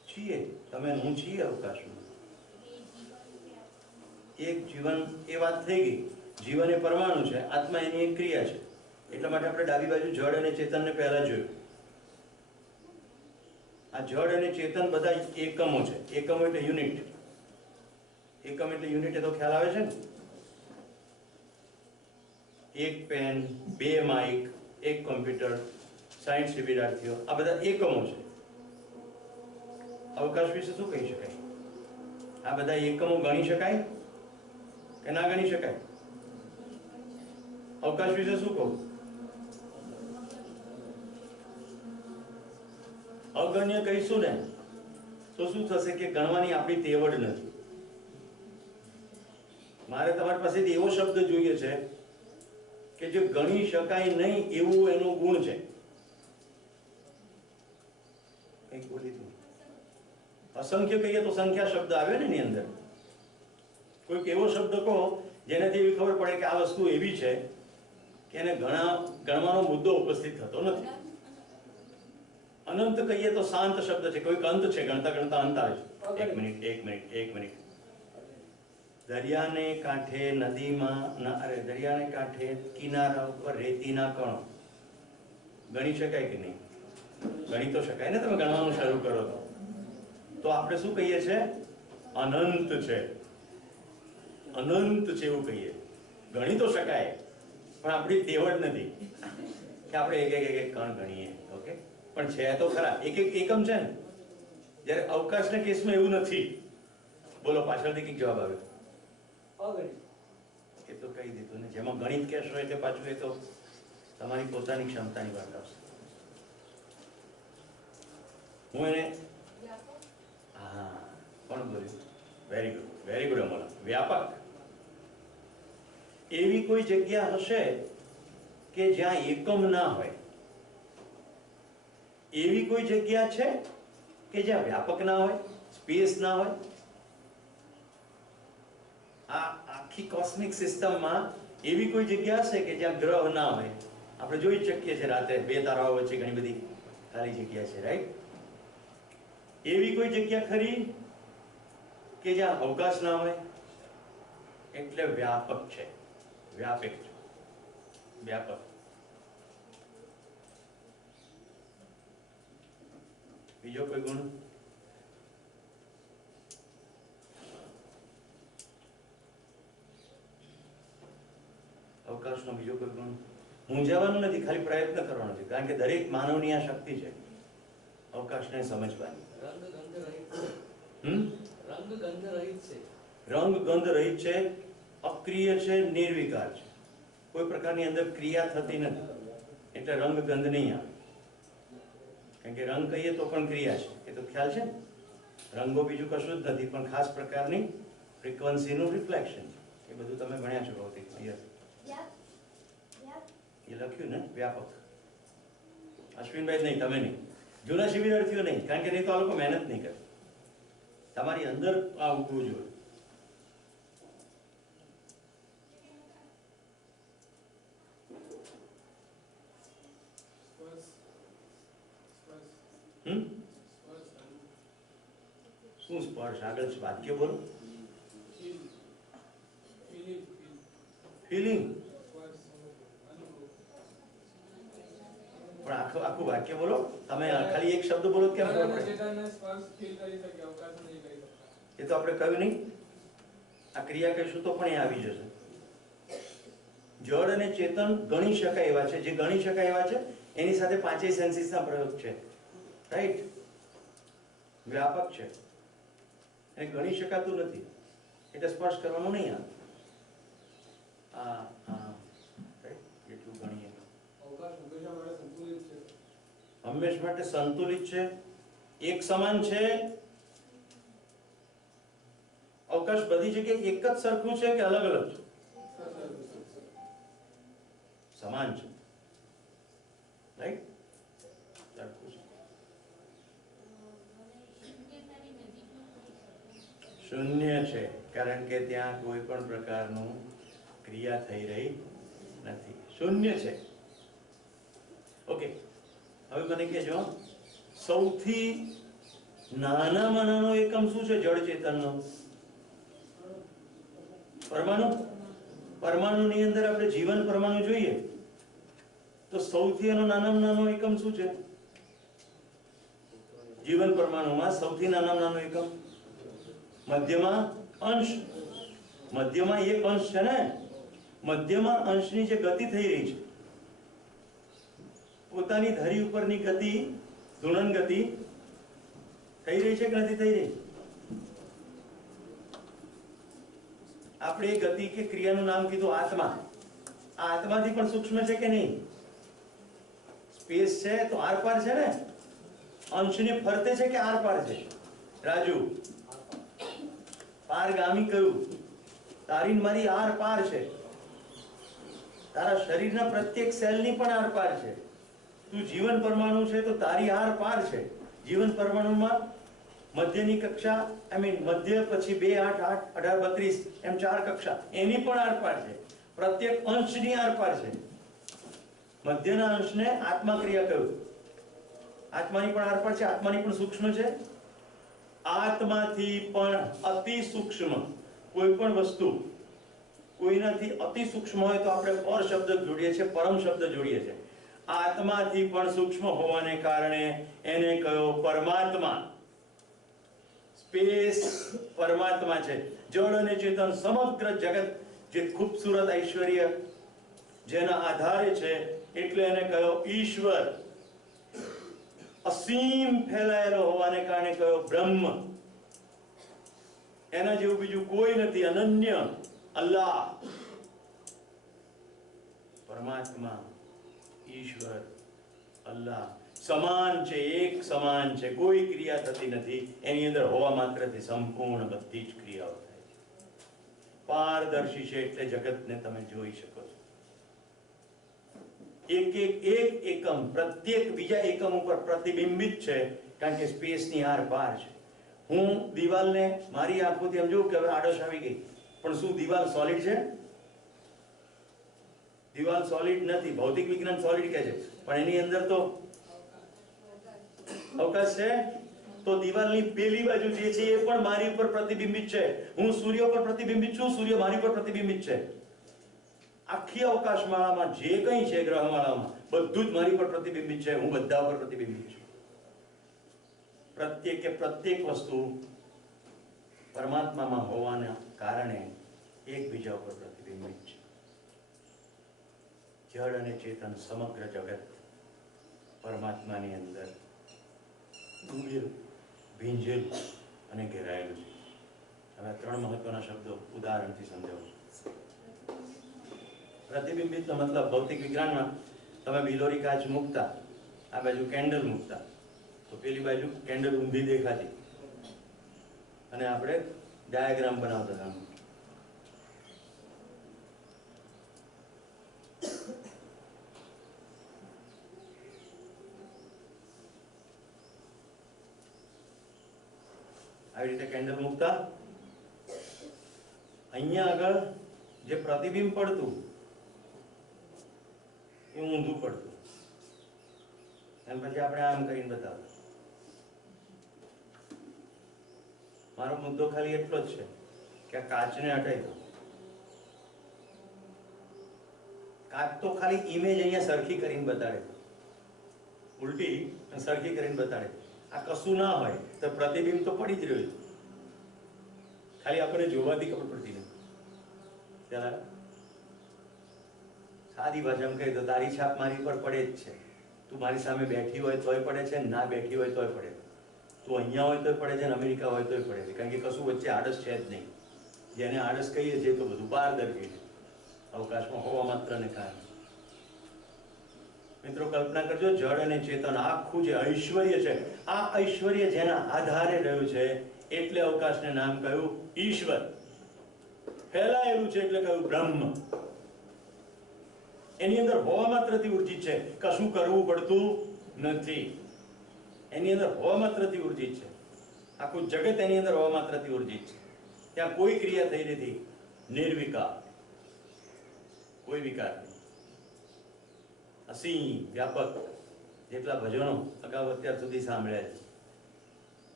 છીએ, તમે ને હું છીએ અવકાશમાં. એક જીવન એ વાત થઈ ગઈ. જીવન એ પરમાણુ છે, આત્મા એની એક ક્રિયા છે. એટલા માટે આપણે ડાબી બાજુ જડ અને ચેતનને પહેલા જોયું. આ જડ અને ચેતન બધા એકમો છે. એકમો એટલે યુનિટ. એકમ એટલે યુનિટ, એ તો ખ્યાલ આવે છે ને? એક પેન, બે માઇક, એક કોમ્પ્યુટર, 60 વિદ્યાર્થીઓ, આ બધા એકમો છે. અવકાશ વિશે શું કહી શકાય? આ બધા એકમો ગણી શકાય કે ના ગણી શકાય? અવકાશ વિશે શું કહું? અગણ્ય કહીશું ને તો શું થશે કે ગણવાની આપણી તેવડ નથી. મારે તમારી પાસેથી એવો શબ્દ જોઈએ છે કે જે ગણી શકાય નહીં એવું એનો ગુણ છે. કંઈક બોલી તું. અસંખ્ય કહીએ તો સંખ્યા શબ્દ આવે ને એની અંદર. કોઈક એવો શબ્દ કહો જેનાથી એવી ખબર પડે કે આ વસ્તુ એવી છે કે એને ગણવાનો મુદ્દો ઉપસ્થિત થતો નથી. અનંત કહીએ તો શાંત શબ્દ છે. કોઈક અંત છે, ગણતા ગણતા અંત આવે છે. એક મિનિટ. દરિયાને કાંઠે દરિયાને કાંઠે કિનારા ઉપર રેતીના કણો ગણી શકાય કે નહીં? ગણી તો શકાય ને. તમે ગણવાનું શરૂ કરો તો આપણે શું કહીએ છીએ? અનંત છે, અનંત છે એવું કહીએ. ગણી તો શકાય પણ આપણી તેવડ નથી કે આપણે એક કણ ગણીએ. ઓકે, પણ છે તો ખરા. એક એકમ છે ને. જ્યારે અવકાશના કેસમાં એવું નથી. બોલો, પાછળથી કંઈક જવાબ આવ્યો? એ તો કહી દીધું ને. જેમાં ગણિત કહેશો એટલે પાછું એ તો તમારી પોતાની ક્ષમતાની વાત આવશે. હું એને કોણ બોલ્યું? Very good Amol. વ્યાપક. એવી કોઈ જગ્યા હશે કે જ્યાં એકમ ના હોય? એવી કોઈ જગ્યા છે કે જ્યાં વ્યાપક ના હોય, સ્પેસ ના હોય? આ આખી કોસ્મિક સિસ્ટમમાં એવી કોઈ જગ્યા હશે કે જ્યાં ગ્રહ ના હોય? આપણે જોઈ શકીએ છીએ રાતે 2 તારાઓ વચ્ચે ઘણી બધી ખાલી જગ્યા છે, રાઈટ? એવી કોઈ જગ્યા ખરી કે જ્યાં અવકાશ ના હોય? એટલે વ્યાપક છે. વ્યાપક છે. વ્યાપક. બીજો કોઈ ગુણ? અવકાશનો બીજો કોઈ ગુણ? મૂંઝાવાનું નથી, ખાલી પ્રયત્ન કરવાનો છે. કારણ કે દરેક માનવની આ શક્તિ છે અવકાશને સમજવાની. રંગ ગંધ રહિત છે, અક્રિય છે, નિર્વિકાર છે. કોઈ પ્રકારની અંદર ક્રિયા થતી નથી એટલે રંગ ગંધ નહીં આવે. કારણ કે રંગ કહીએ તો પણ ક્રિયા છે, એ તો ખ્યાલ છે ને. રંગો બીજું કશું જ નથી પણ ખાસ પ્રકારની ફ્રીક્વન્સીનું રિફ્લેક્શન છે. એ બધું તમે ભણ્યા છો ભૌતિક. એ લખ્યું ને વ્યાપક. અશ્વિનભાઈ નહીં, તમે નહીં, જૂના શિબિરાર્થીઓ નહીં, કારણ કે નહીં તો આ લોકો મહેનત નહીં કરે. તમારી અંદર આ ઉઠવું જોઈએ. શું સ્પર્શ? આગળ વાક્ય બોલો. ફિલિંગ. પણ આખું વાક્ય બોલો. તમે ખાલી એક શબ્દ બોલો કેમ ખબર પડે? એ તો આપણે કહ્યું નહીં. આ ક્રિયા કહીશું તો પણ એ આવી જશે. જડ અને ચેતન ગણી શકાય એવા છે. જે ગણી શકાય એવા છે એની સાથે પાંચેય સેન્સીસના પ્રયોગ છે, રાઈટ? વ્યાપક છે અને ગણી શકાતું નથી એટલે સ્પર્શ કરવાનું નહીં. એટલું ગણીએ. હંમેશ માટે સંતુલિત છે, એક સમાન છે. અવકાશ બધી જગ્યાએ એક જ સરખું છે કે અલગ અલગ છે? સમાન છે, રાઈટ? સરખું છે. શૂન્ય છે કારણ કે ત્યાં કોઈ પણ પ્રકારનું ક્રિયા થઈ રહી નથી. શૂન્ય છે. ઓકે, હવે મને કહેજો સૌથી નાનામાં નાનો એકમ શું છે જળ ચેતનનો? પરમાણુ. પરમાણુની અંદર આપણે જીવન પરમાણુ જોઈએ તો સૌથી એનો નાનામાં નાનો એકમ શું છે? જીવન પરમાણુમાં સૌથી નાનામાં નાનો એકમ મધ્યમાં અંશ. મધ્યમાં એક અંશ છે ને, મધ્યમાં અંશની જે ગતિ થઈ રહી છે, પોતાની ધરી ઉપરની ગતિ, ધૂનન ગતિ થઈ રહી છે કે નથી થઈ રહી? આપણે એ ગતિ કે ક્રિયાનું નામ કીધું આત્મા. આ આત્માથી પણ સૂક્ષ્મ છે કે નહીં? સ્પેસ છે તો આર પાર છે ને, અંશને ફરતે છે કે આર પાર છે? રાજુ, પારગામી કયું? તારી ને મારી આર પાર છે. તારા શરીરના પ્રત્યેક સેલની પણ આર પાર છે. તું જીવન પરમાણુ છે તો તારી આર પાર છે. જીવન પરમાણુમાં મધ્યની કક્ષા, મધ્ય પછી 2, 8, 8, 18, 32 એમ 4 કક્ષા, એની પણ આર પાર છે. પ્રત્યેક અંશની આર પાર છે. મધ્યના અંશને આત્મા ક્રિયા કહ્યું. આત્માની પણ આર પાર છે, આત્માની પણ સૂક્ષ્મ છે. આત્માથી પણ અતિ સૂક્ષ્મ કોઈ પણ વસ્તુ, કોઈનાથી અતિ સૂક્ષ્મ હોય તો આપણે પર શબ્દ જોડીએ છીએ, પરમ શબ્દ જોડીએ છીએ. આત્માથી પણ સૂક્ષ્મ હોવાને કારણે એને કયો પરમાત્મા. સ્પેસ પરમાત્મા છે. જળ અને ચેતન સમગ્ર જગત જે ખૂબસૂરત ઐશ્વર્ય જેના આધારે છે એટલે એને કયો ઈશ્વર. અસીમ ફેલાયેલો હોવાને કારણે કયો બ્રહ્મ. એના જેવું બીજું કોઈ નથી, અનન્ય. અલ્લાહ, પરમાત્મા, ઈશ્વર, અલ્લાહ સમાન છે, એક સમાન છે, કોઈ ક્રિયા થતી નથી. એની અંદર હોવા માત્રથી સંપૂર્ણ બધી જ ક્રિયાઓ થાય છે. પારદર્શી છે એટલે જગતને તમે જોઈ શકો છો. એક એકમ પ્રત્યેક બીજા એકમ ઉપર પ્રતિબિંબિત છે, કારણ કે સ્પેસની આર પાર છે. હું દિવાલને મારી આંખોથી સમજુ કે હવે આડશ આવી ગઈ, પણ શું દિવાલ સોલિડ છે? દિવાલ સોલિડ નથી. ભૌતિક વિજ્ઞાન સોલિડ કહે છે, પણ એની અંદર તો અવકાશ છે. તો દિવાલની પેલી બાજુ જે છે એ પણ મારી ઉપર પ્રતિબિંબિત છે. હું સૂર્ય પર પ્રતિબિંબિત છું, સૂર્ય મારી પર પ્રતિબિંબિત છે. આખી અવકાશમાળામાં જે કંઈ છે, ગ્રહમાળામાં બધું જ મારી પર પ્રતિબિંબિત છે. હું બધા ઉપર પ્રતિબિંબિત છું. પ્રત્યેક વસ્તુ પરમાત્મામાં હોવાના કારણે એકબીજા ઉપર પ્રતિબિંબિત છે. જળ અને ચેતન સમગ્ર જગત પરમાત્માની અંદર ભીંજેલું અને ઘેરાયેલું છે. હવે 3 મહત્વના શબ્દો ઉદાહરણથી સમજાવું છું. પ્રતિબિંબિતનો મતલબ ભૌતિક વિજ્ઞાનમાં તમે બિલોરી કાચ મૂકતા, આ બાજુ કેન્ડલ મૂકતા, તો પેલી બાજુ કેન્ડલ ઊંધી દેખાતી અને આપણે ડાયાગ્રામ બનાવતા હતા. આવી રીતે કેન્ડલ મૂકતા, અહીંયા આગળ જે પ્રતિબિંબ પડતું એ ઊંધું પડતું, અને પછી આપણે આમ કરીને બતાવતા. મારો મુદ્દો ખાલી એટલો જ છે કે આ કાચને હટાવી દો. કાચ તો ખાલી ઇમેજ અહીંયા સરખી કરીને બતાડે, ઉલટી સરખી કરીને બતાડે. આ કશું ના હોય તો પ્રતિબિંબ તો પડી જ રહ્યું, ખાલી આપણે જોવાથી ખબર પડતી નથી. ત્યારે સાદી ભાષામાં કહે તો તારી છાપ મારી પર પડે જ છે. તું મારી સામે બેઠી હોય તોય પડે છે, ના બેઠી હોય તોય પડે. તું અહીંયા હોય તોય પડે છે, અમેરિકા હોય તોય પડે છે, કારણ કે કશું વચ્ચે આળસ છે જ નહીં. જેને આળસ કહીએ છીએ તો બધું પારદર્શી છે, અવકાશમાં હોવા માત્રને કારણે. મિત્રો કલ્પના કરજો, જળ અને ચેતન આખું જે ઐશ્વર્ય છે, આ ઐશ્વર્ય જેના આધારે રહ્યું છે એટલે અવકાશને નામ કહ્યું ઈશ્વર. ફેલાયેલું છે એટલે કહ્યું બ્રહ્મ. એની અંદર હોવા માત્રથી ઉર્જિત છે, કશું કરવું પડતું નથી. એની અંદર હોવા માત્રથી ઉર્જિત છે. આખું જગત એની અંદર હોવા માત્રથી ઉર્જિત છે. ત્યાં કોઈ ક્રિયા થઈ નથી. નિર્વિકાર, કોઈ વિકાર નહીં. અસીમ વ્યાપક. જેટલા ભજનો અગાઉ અત્યાર સુધી સાંભળ્યા છે,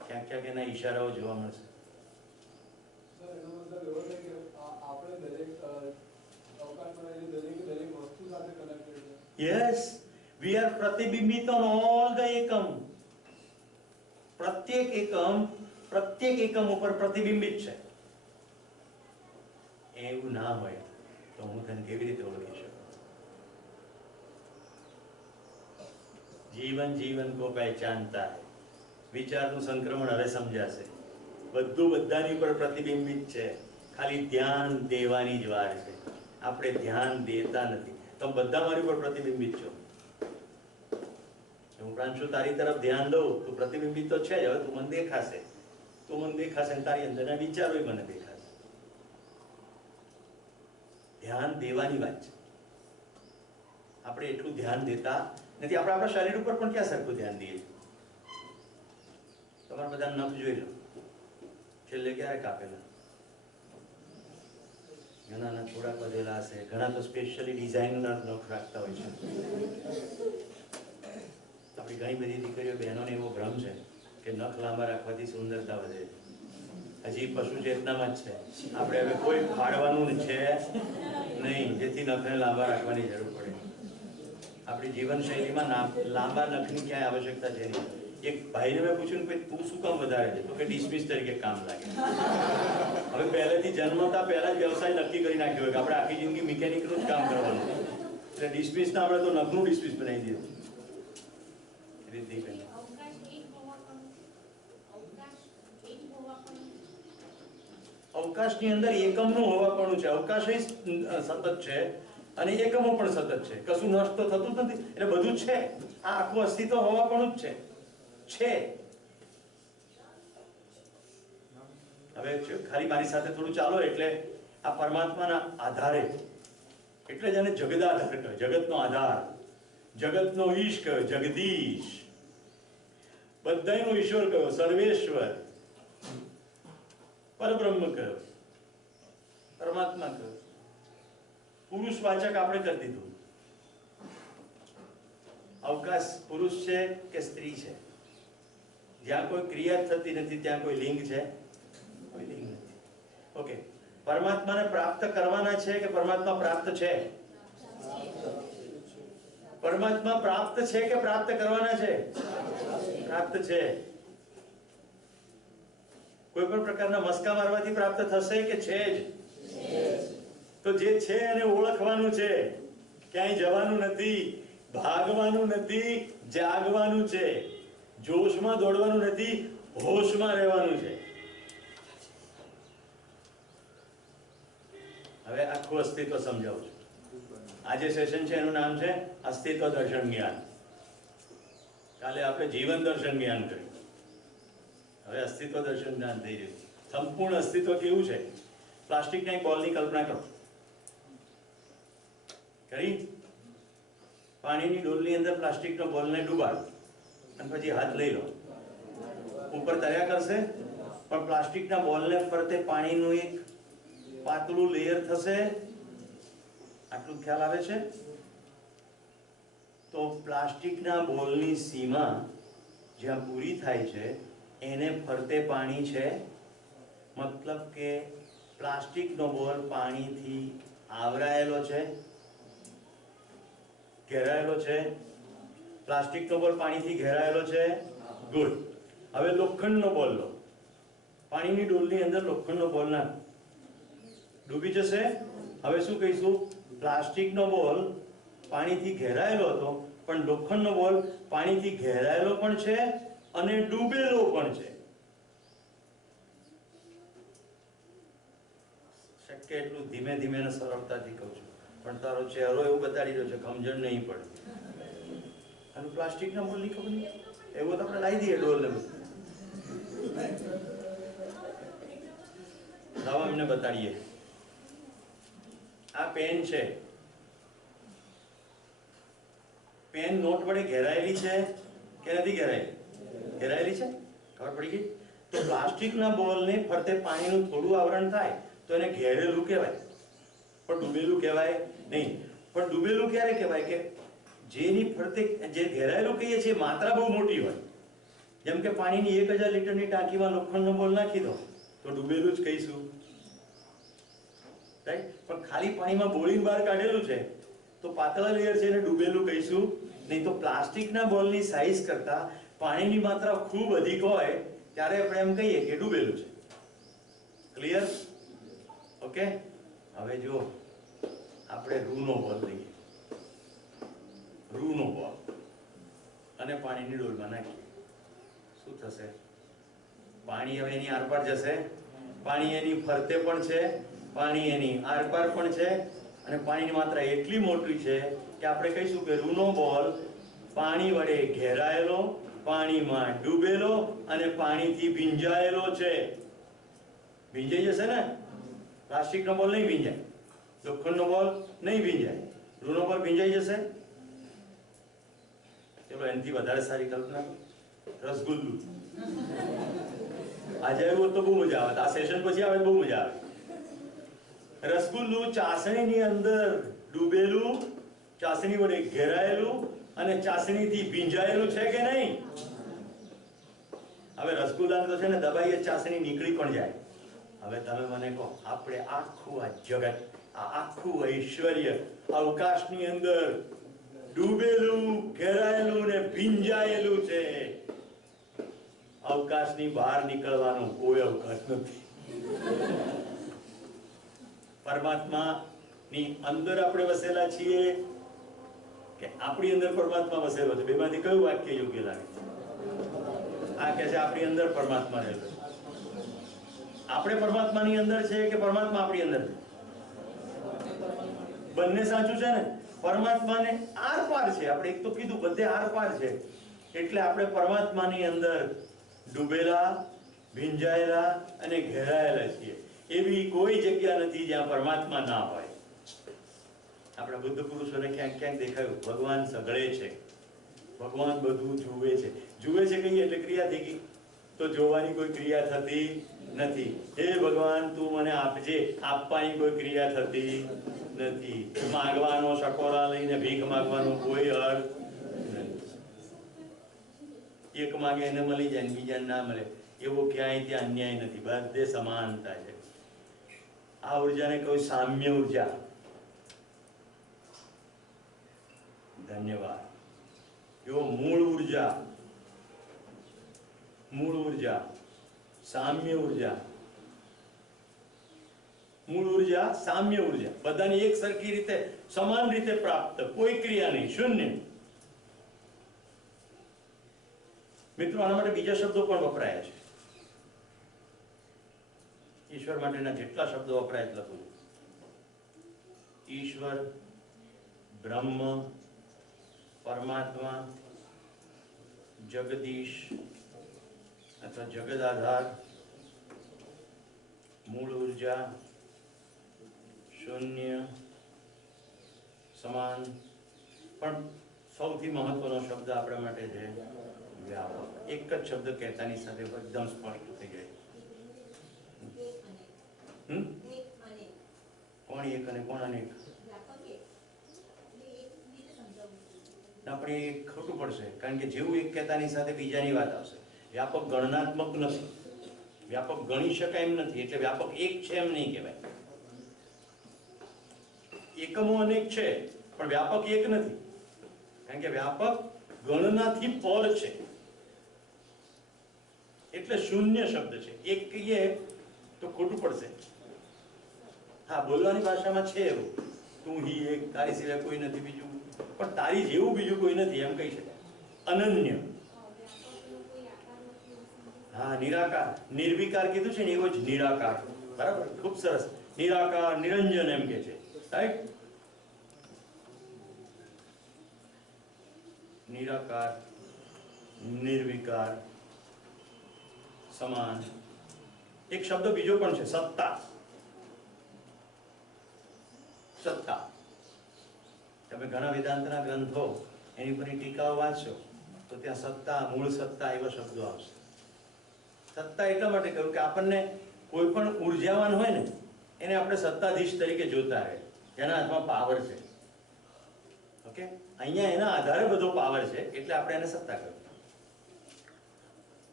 ક્યાંક ક્યાંક એના ઈશારાઓ જોવા મળશે. સર, એનો મતલબ એવો છે કે આપણે દરેક અવકાશમાં રહેલી દરેક વસ્તુ સાથે કનેક્ટેડ છે. યસ, વી આર પ્રતિબિંબિત ઓન ઓલ ધ એકમ. પ્રત્યેક એકમ ઉપર પ્રતિબિંબિત છે. એવું ના હોય તો હું તને કેવી રીતે ઓળખી શકું? જીવન જીવન કો પહેચાનતા હૈ. વિચારનું સંક્રમણ હવે સમજાશે. બધું બધાની પર પ્રતિબિંબિત છે, ખાલી ધ્યાન દેવાની જ વાર છે. આપણે ધ્યાન દેતા નથી. તમે બધા મારી પર પ્રતિબિંબિત છો. હું પ્રાંશુ તારી તરફ ધ્યાન દઉં, તું પ્રતિબિંબિત તો છે જ. હવે તું મને દેખાશે, ને તારી અંદરના વિચારો મને દેખાશે. ધ્યાન દેવાની વાત છે. આપણે એટલું ધ્યાન દેતા નથી. આપણે આપણા શરીર ઉપર પણ ક્યાં સરખું ધ્યાન દઈએ છીએ? તમારા બધા નખ જોઈ લો, છેલ્લે ક્યારે કાપેલા? ઘણાના થોડા વધેલા હશે, ઘણા તો સ્પેશિયલી ડિઝાઇનના નખ રાખતા હોય છે. આપણી ઘણી બધી દીકરીઓ બહેનોને એવો ભ્રમ છે કે નખ લાંબા રાખવાથી સુંદરતા વધે છે. હજી પશુ ચેતનામાં જ છે. આપણે હવે કોઈ ફાડવાનું છે નહીં જેથી નખને લાંબા રાખવાની જરૂર પડે. આપણી જીવનશૈલીમાં લાંબા નખની ક્યાંય આવશ્યકતા છે નહીં. એક ભાઈને મેં પૂછ્યું કે તું શું કામ વધારે છે? તો કે ડિસમિસ તરીકે કામ લાગે. હવે પહેલેથી જન્મતા પહેલા જ વ્યવસાય નક્કી કરી નાખ્યો કે આપણે આખી જિંદગી મિકેનિકનું જ કામ કરવાનું. એટલે ડિસમિસના આપણે તો નખનું ડિસમિસ બનાવી દીધું. અવકાશની અંદર એકમનું હોવાપણું છે. અવકાશ સતત છે અને એકમો પણ સતત છે. કશું નષ્ટ તો થતું જ નથી. એટલે બધું છે. આ આખું અસ્તિત્વ હોવાપણું જ છે. હવે ખાલી મારી સાથે થોડું ચાલો. એટલે આ પરમાત્માના આધારે, એટલે જ એને જગદાધાર કહ્યો, જગતનો આધાર, જગતનો ઈશ કહ્યો, જગદીશ, બધાયનો ઈશ્વર કહ્યો, સર્વેશ્વર, પરબ્રહ્મ કહ્યો, પરમાત્મા કહ્યો. પુરુષવાચક આપણે કરી દીધું. અવકાશ પુરુષ છે કે સ્ત્રી છે? જ્યાં કોઈ ક્રિયા થતી નથી ત્યાં કોઈ લિંગ છે? કોઈ લિંગ નથી. ઓકે, પરમાત્માને પ્રાપ્ત કરવાના છે કે પરમાત્મા પ્રાપ્ત છે? પરમાત્મા પ્રાપ્ત છે કે પ્રાપ્ત કરવાના છે? પ્રાપ્ત છે. કોઈ પણ પ્રકારના મસ્કા મારવાથી પ્રાપ્ત થશે કે છે જ? તો જે છે એને ઓળખવાનું છે. ક્યાંય જવાનું નથી, ભાગવાનું નથી, જાગવાનું છે. જોશમાં દોડવાનું નથી, હોશમાં રહેવાનું છે. હવે આખું અસ્તિત્વ સમજાવું છું. આજે સેશન છે એનું નામ છે અસ્તિત્વ દર્શન જ્ઞાન. કાલે આપણે જીવન દર્શન જ્ઞાન કર્યું. હવે અસ્તિત્વ દર્શન જ્ઞાન થઈ રહ્યું. સંપૂર્ણ અસ્તિત્વ કેવું છે? પ્લાસ્ટિકના એક બોલની કલ્પના કરો. કરી? પાણીની ડોલની અંદર પ્લાસ્ટિકનો બોલને ડૂબાડો અને પછી હાથ લઈ લો. ઉપર તર્યા કરશે, પણ પ્લાસ્ટિકના બોલને ફરતે પાણીનું એક પાતળું લેયર થશે. આટલું ખ્યાલ આવે છે? તો પ્લાસ્ટિકના બોલની સીમા જ્યાં પૂરી થાય છે એને ફરતે પાણી છે. મતલબ કે પ્લાસ્ટિકનો બોલ પાણીથી આવરાયેલો છે, ઘેરાયેલો છે. પ્લાસ્ટિકનો બોલ પાણીથી ઘેરાયેલો છે. ગુડ. હવે લોખંડનો બોલ લો. પાણીની ડોલની અંદર લોખંડનો બોલ નાખ, ડૂબી જશે. હવે શું કહીશું? પ્લાસ્ટિકનો બોલ પાણીથી ઘેરાયેલો હતો, પણ લોખંડનો બોલ પાણીથી ઘેરાયેલો પણ છે અને ડૂબેલો પણ છે. શક્ય એટલું ધીમે ધીમે અને સરળતાથી કહું છું, પણ તારો ચહેરો એવું બતાડી રહ્યો છે સમજણ નહીં પડે. અને પ્લાસ્ટિકના બોલની ખબર નહીં, એવું તો આપણે લાવી દઈએ ડોલ. લાવો એમને બતાડીએ. આ પેન છે. પેન નોટ વડે ઘેરાયેલી છે કે નથી ઘેરાયેલી? ઘેરાયેલી છે. ખબર પડી ગઈ? તો પ્લાસ્ટિકના બોલને ફરતે પાણીનું થોડું આવરણ થાય તો એને ઘેરેલું કહેવાય, પણ ડૂબેલું કહેવાય નહીં. પણ ડૂબેલું ક્યારે કહેવાય? કે જેની ફરતે જે ઘેરાયેલું કહીએ છીએ માત્રા બહુ મોટી હોય. જેમ કે પાણીની 1000 લીટરની ટાંકીમાં લોખંડનો બોલ નાખી દો તો ડૂબેલું જ કહીશું, રાઈટ? પણ ખાલી પાણીમાં બોળીને બહાર કાઢેલું છે તો પાતળા લેયર છે એને ડૂબેલું કહીશું નહીં. તો પ્લાસ્ટિકના બોલની સાઈઝ કરતા પાણીની માત્રા ખૂબ અધિક હોય ત્યારે આપણે એમ કહીએ કે ડૂબેલું છે. ક્લિયર? ઓકે. હવે જો આપણે રૂનો બોલ લઈએ, રૂનો બોલ અને પાણીની ડોલમાં નાખીએ, શું થશે? પાણી હવે એની આરપાર જશે, પાણી એની ફરતે પણ છે, પાણી એની આરપાર પણ છે, અને પાણીની માત્રા એટલી મોટી છે કે આપણે કહીશું કે રૂનો બોલ પાણી વડે ઘેરાયેલો, પાણીમાં ડૂબેલો અને પાણીથી ભીંજાયેલો છે. ભીંજાઈ જશે ને? પ્લાસ્ટિકનો બોલ નહીં ભીંજાય, લોખંડનો બોલ નહીં ભીંજાય, રૂનો બોલ ભીંજાઈ જશે. ચલો એનાથી વધારે સારી કલ્પના, રસગુલ્લું. આજે આવ્યું તો બહુ મજા આવે, આ સેશન પછી આવે બહુ મજા આવે. રસગુલ્લું ચાસણીની અંદર ડૂબેલું, ચાસણી વડે ઘેરાયેલું અને ચાસણીથી ભીંજાયેલું છે કે નહીં? હવે રસગુલ્લાને તો છે ને દબાઈએ ચાસણી નીકળી પણ જાય. હવે તમે મને કહો, આપણે આખું આ જગત, આ આખું ઐશ્વર્ય અવકાશની અંદર ડૂબેલું, ઘેરાયેલું ને ભીંજાયેલું છે. અવકાશની બહાર નીકળવાનો કોઈ અવકાશ નથી. પરમાત્માની અંદર આપણે વસેલા છીએ કે આપણી અંદર પરમાત્મા વસેલો છે? બેમાંથી કયું વાક્ય યોગ્ય લાગે? આ કહે છે આપણી અંદર પરમાત્મા રહેલો છે. આપણે પરમાત્માની અંદર છે કે પરમાત્મા આપણી અંદર છે? બંને સાચું છે ને? પરમાત્માને આર પાર છે. આપણે એક તો કીધું બધે આર પાર છે, એટલે આપણે પરમાત્માની અંદર ડૂબેલા, ભીંજાયેલા અને ઘેરાયેલા છીએ. એવી કોઈ જગ્યા નથી જ્યાં પરમાત્મા ના હોય. આપણા બુદ્ધ પુરુષોને ક્યાંક ક્યાંક દેખાયું ભગવાન સઘળે છે, ભગવાન બધું જુએ છે. જુએ છે કહીએ એટલે ક્રિયા થઈ ગઈ, તો જોવાની કોઈ ક્રિયા થતી નથી. હે ભગવાન તું મને આપજે, આપવાની કોઈ ક્રિયા થતી નથી. માગવાનો, સકોરા લઈને ભીખ માગવાનો કોઈ અર્થ નથી. એક માગે એને મળી જાય, બીજાને ના મળે, એવો ક્યાંય ત્યાં અન્યાય નથી. બધે સમાનતા છે. આ ઉર્જાને કહ્યું સામ્ય ઉર્જા. ધન્યવાદ. જો મૂળ ઉર્જા, મૂળ ઉર્જા, સામ્ય ઉર્જા, મૂળ ઉર્જા, સામ્ય ઉર્જા, બધાની એક સરખી રીતે, સમાન રીતે પ્રાપ્ત, કોઈ ક્રિયા નહીં, શૂન્ય. મિત્રો, આના માટે બીજા શબ્દો પણ વપરાયા છે. ઈશ્વર માટેના જેટલા શબ્દો વપરાય એટલા લખું. ઈશ્વર, બ્રહ્મ, પરમાત્મા, જગદીશ અથવા જગદ આધાર, મૂળ ઉર્જા, શૂન્ય, સમાન, પણ સૌથી મહત્વનો શબ્દ આપણા માટે છે વ્યાપક. એક જ શબ્દ કહેતાની સાથે એકદમ સ્પષ્ટ થઈ જાય. કોણ એક અને કોણ અનેક? આપણે ખોટું પડશે, કારણ કે જેવું એક કહેતાની સાથે બીજાની વાત આવશે. વ્યાપક ગણનાત્મક નથી, વ્યાપક ગણી શકાય એમ નથી, એટલે વ્યાપક એક છે એમ નહીં કહેવાય. એકમો અનેક છે પણ વ્યાપક એક નથી, કારણ કે વ્યાપક ગણનાથી પર છે, એટલે શૂન્ય શબ્દ છે. એક કહીએ તો ખોટું પડશે. હા, બોલવાની ભાષામાં છે એવું, તું હી એક, તારી સિવાય કોઈ નથી બીજું, પણ તારી જેવું બીજું કોઈ નથી એમ કહી શકાય. અનન્ય. હા, નિરાકાર, નિર્વિકાર કીધું છે ને, એવો જ નિરાકાર. બરાબર, ખૂબ સરસ. નિરાકાર, નિરંજન એમ કે છે, રાઈટ? નિરાકાર, નિર્વિકાર, સમાન. એક શબ્દ બીજો પણ છે, સત્તા. સત્તા. તમે ઘણા વેદાંતના ગ્રંથો, એની પરની ટીકાઓ વાંચશો તો ત્યાં સત્તા, મૂળ સત્તા એવા શબ્દો આવશે. સત્તા એટલા માટે કહ્યું કે આપણને કોઈ પણ ઉર્જાવાન હોય ને એને આપણે સત્તાધીશ તરીકે જોતા રહે, જેના હાથમાં પાવર છે. ઓકે, અહીંયા એના આધારે બધો પાવર છે, એટલે આપણે એને સત્તા કહ્યું.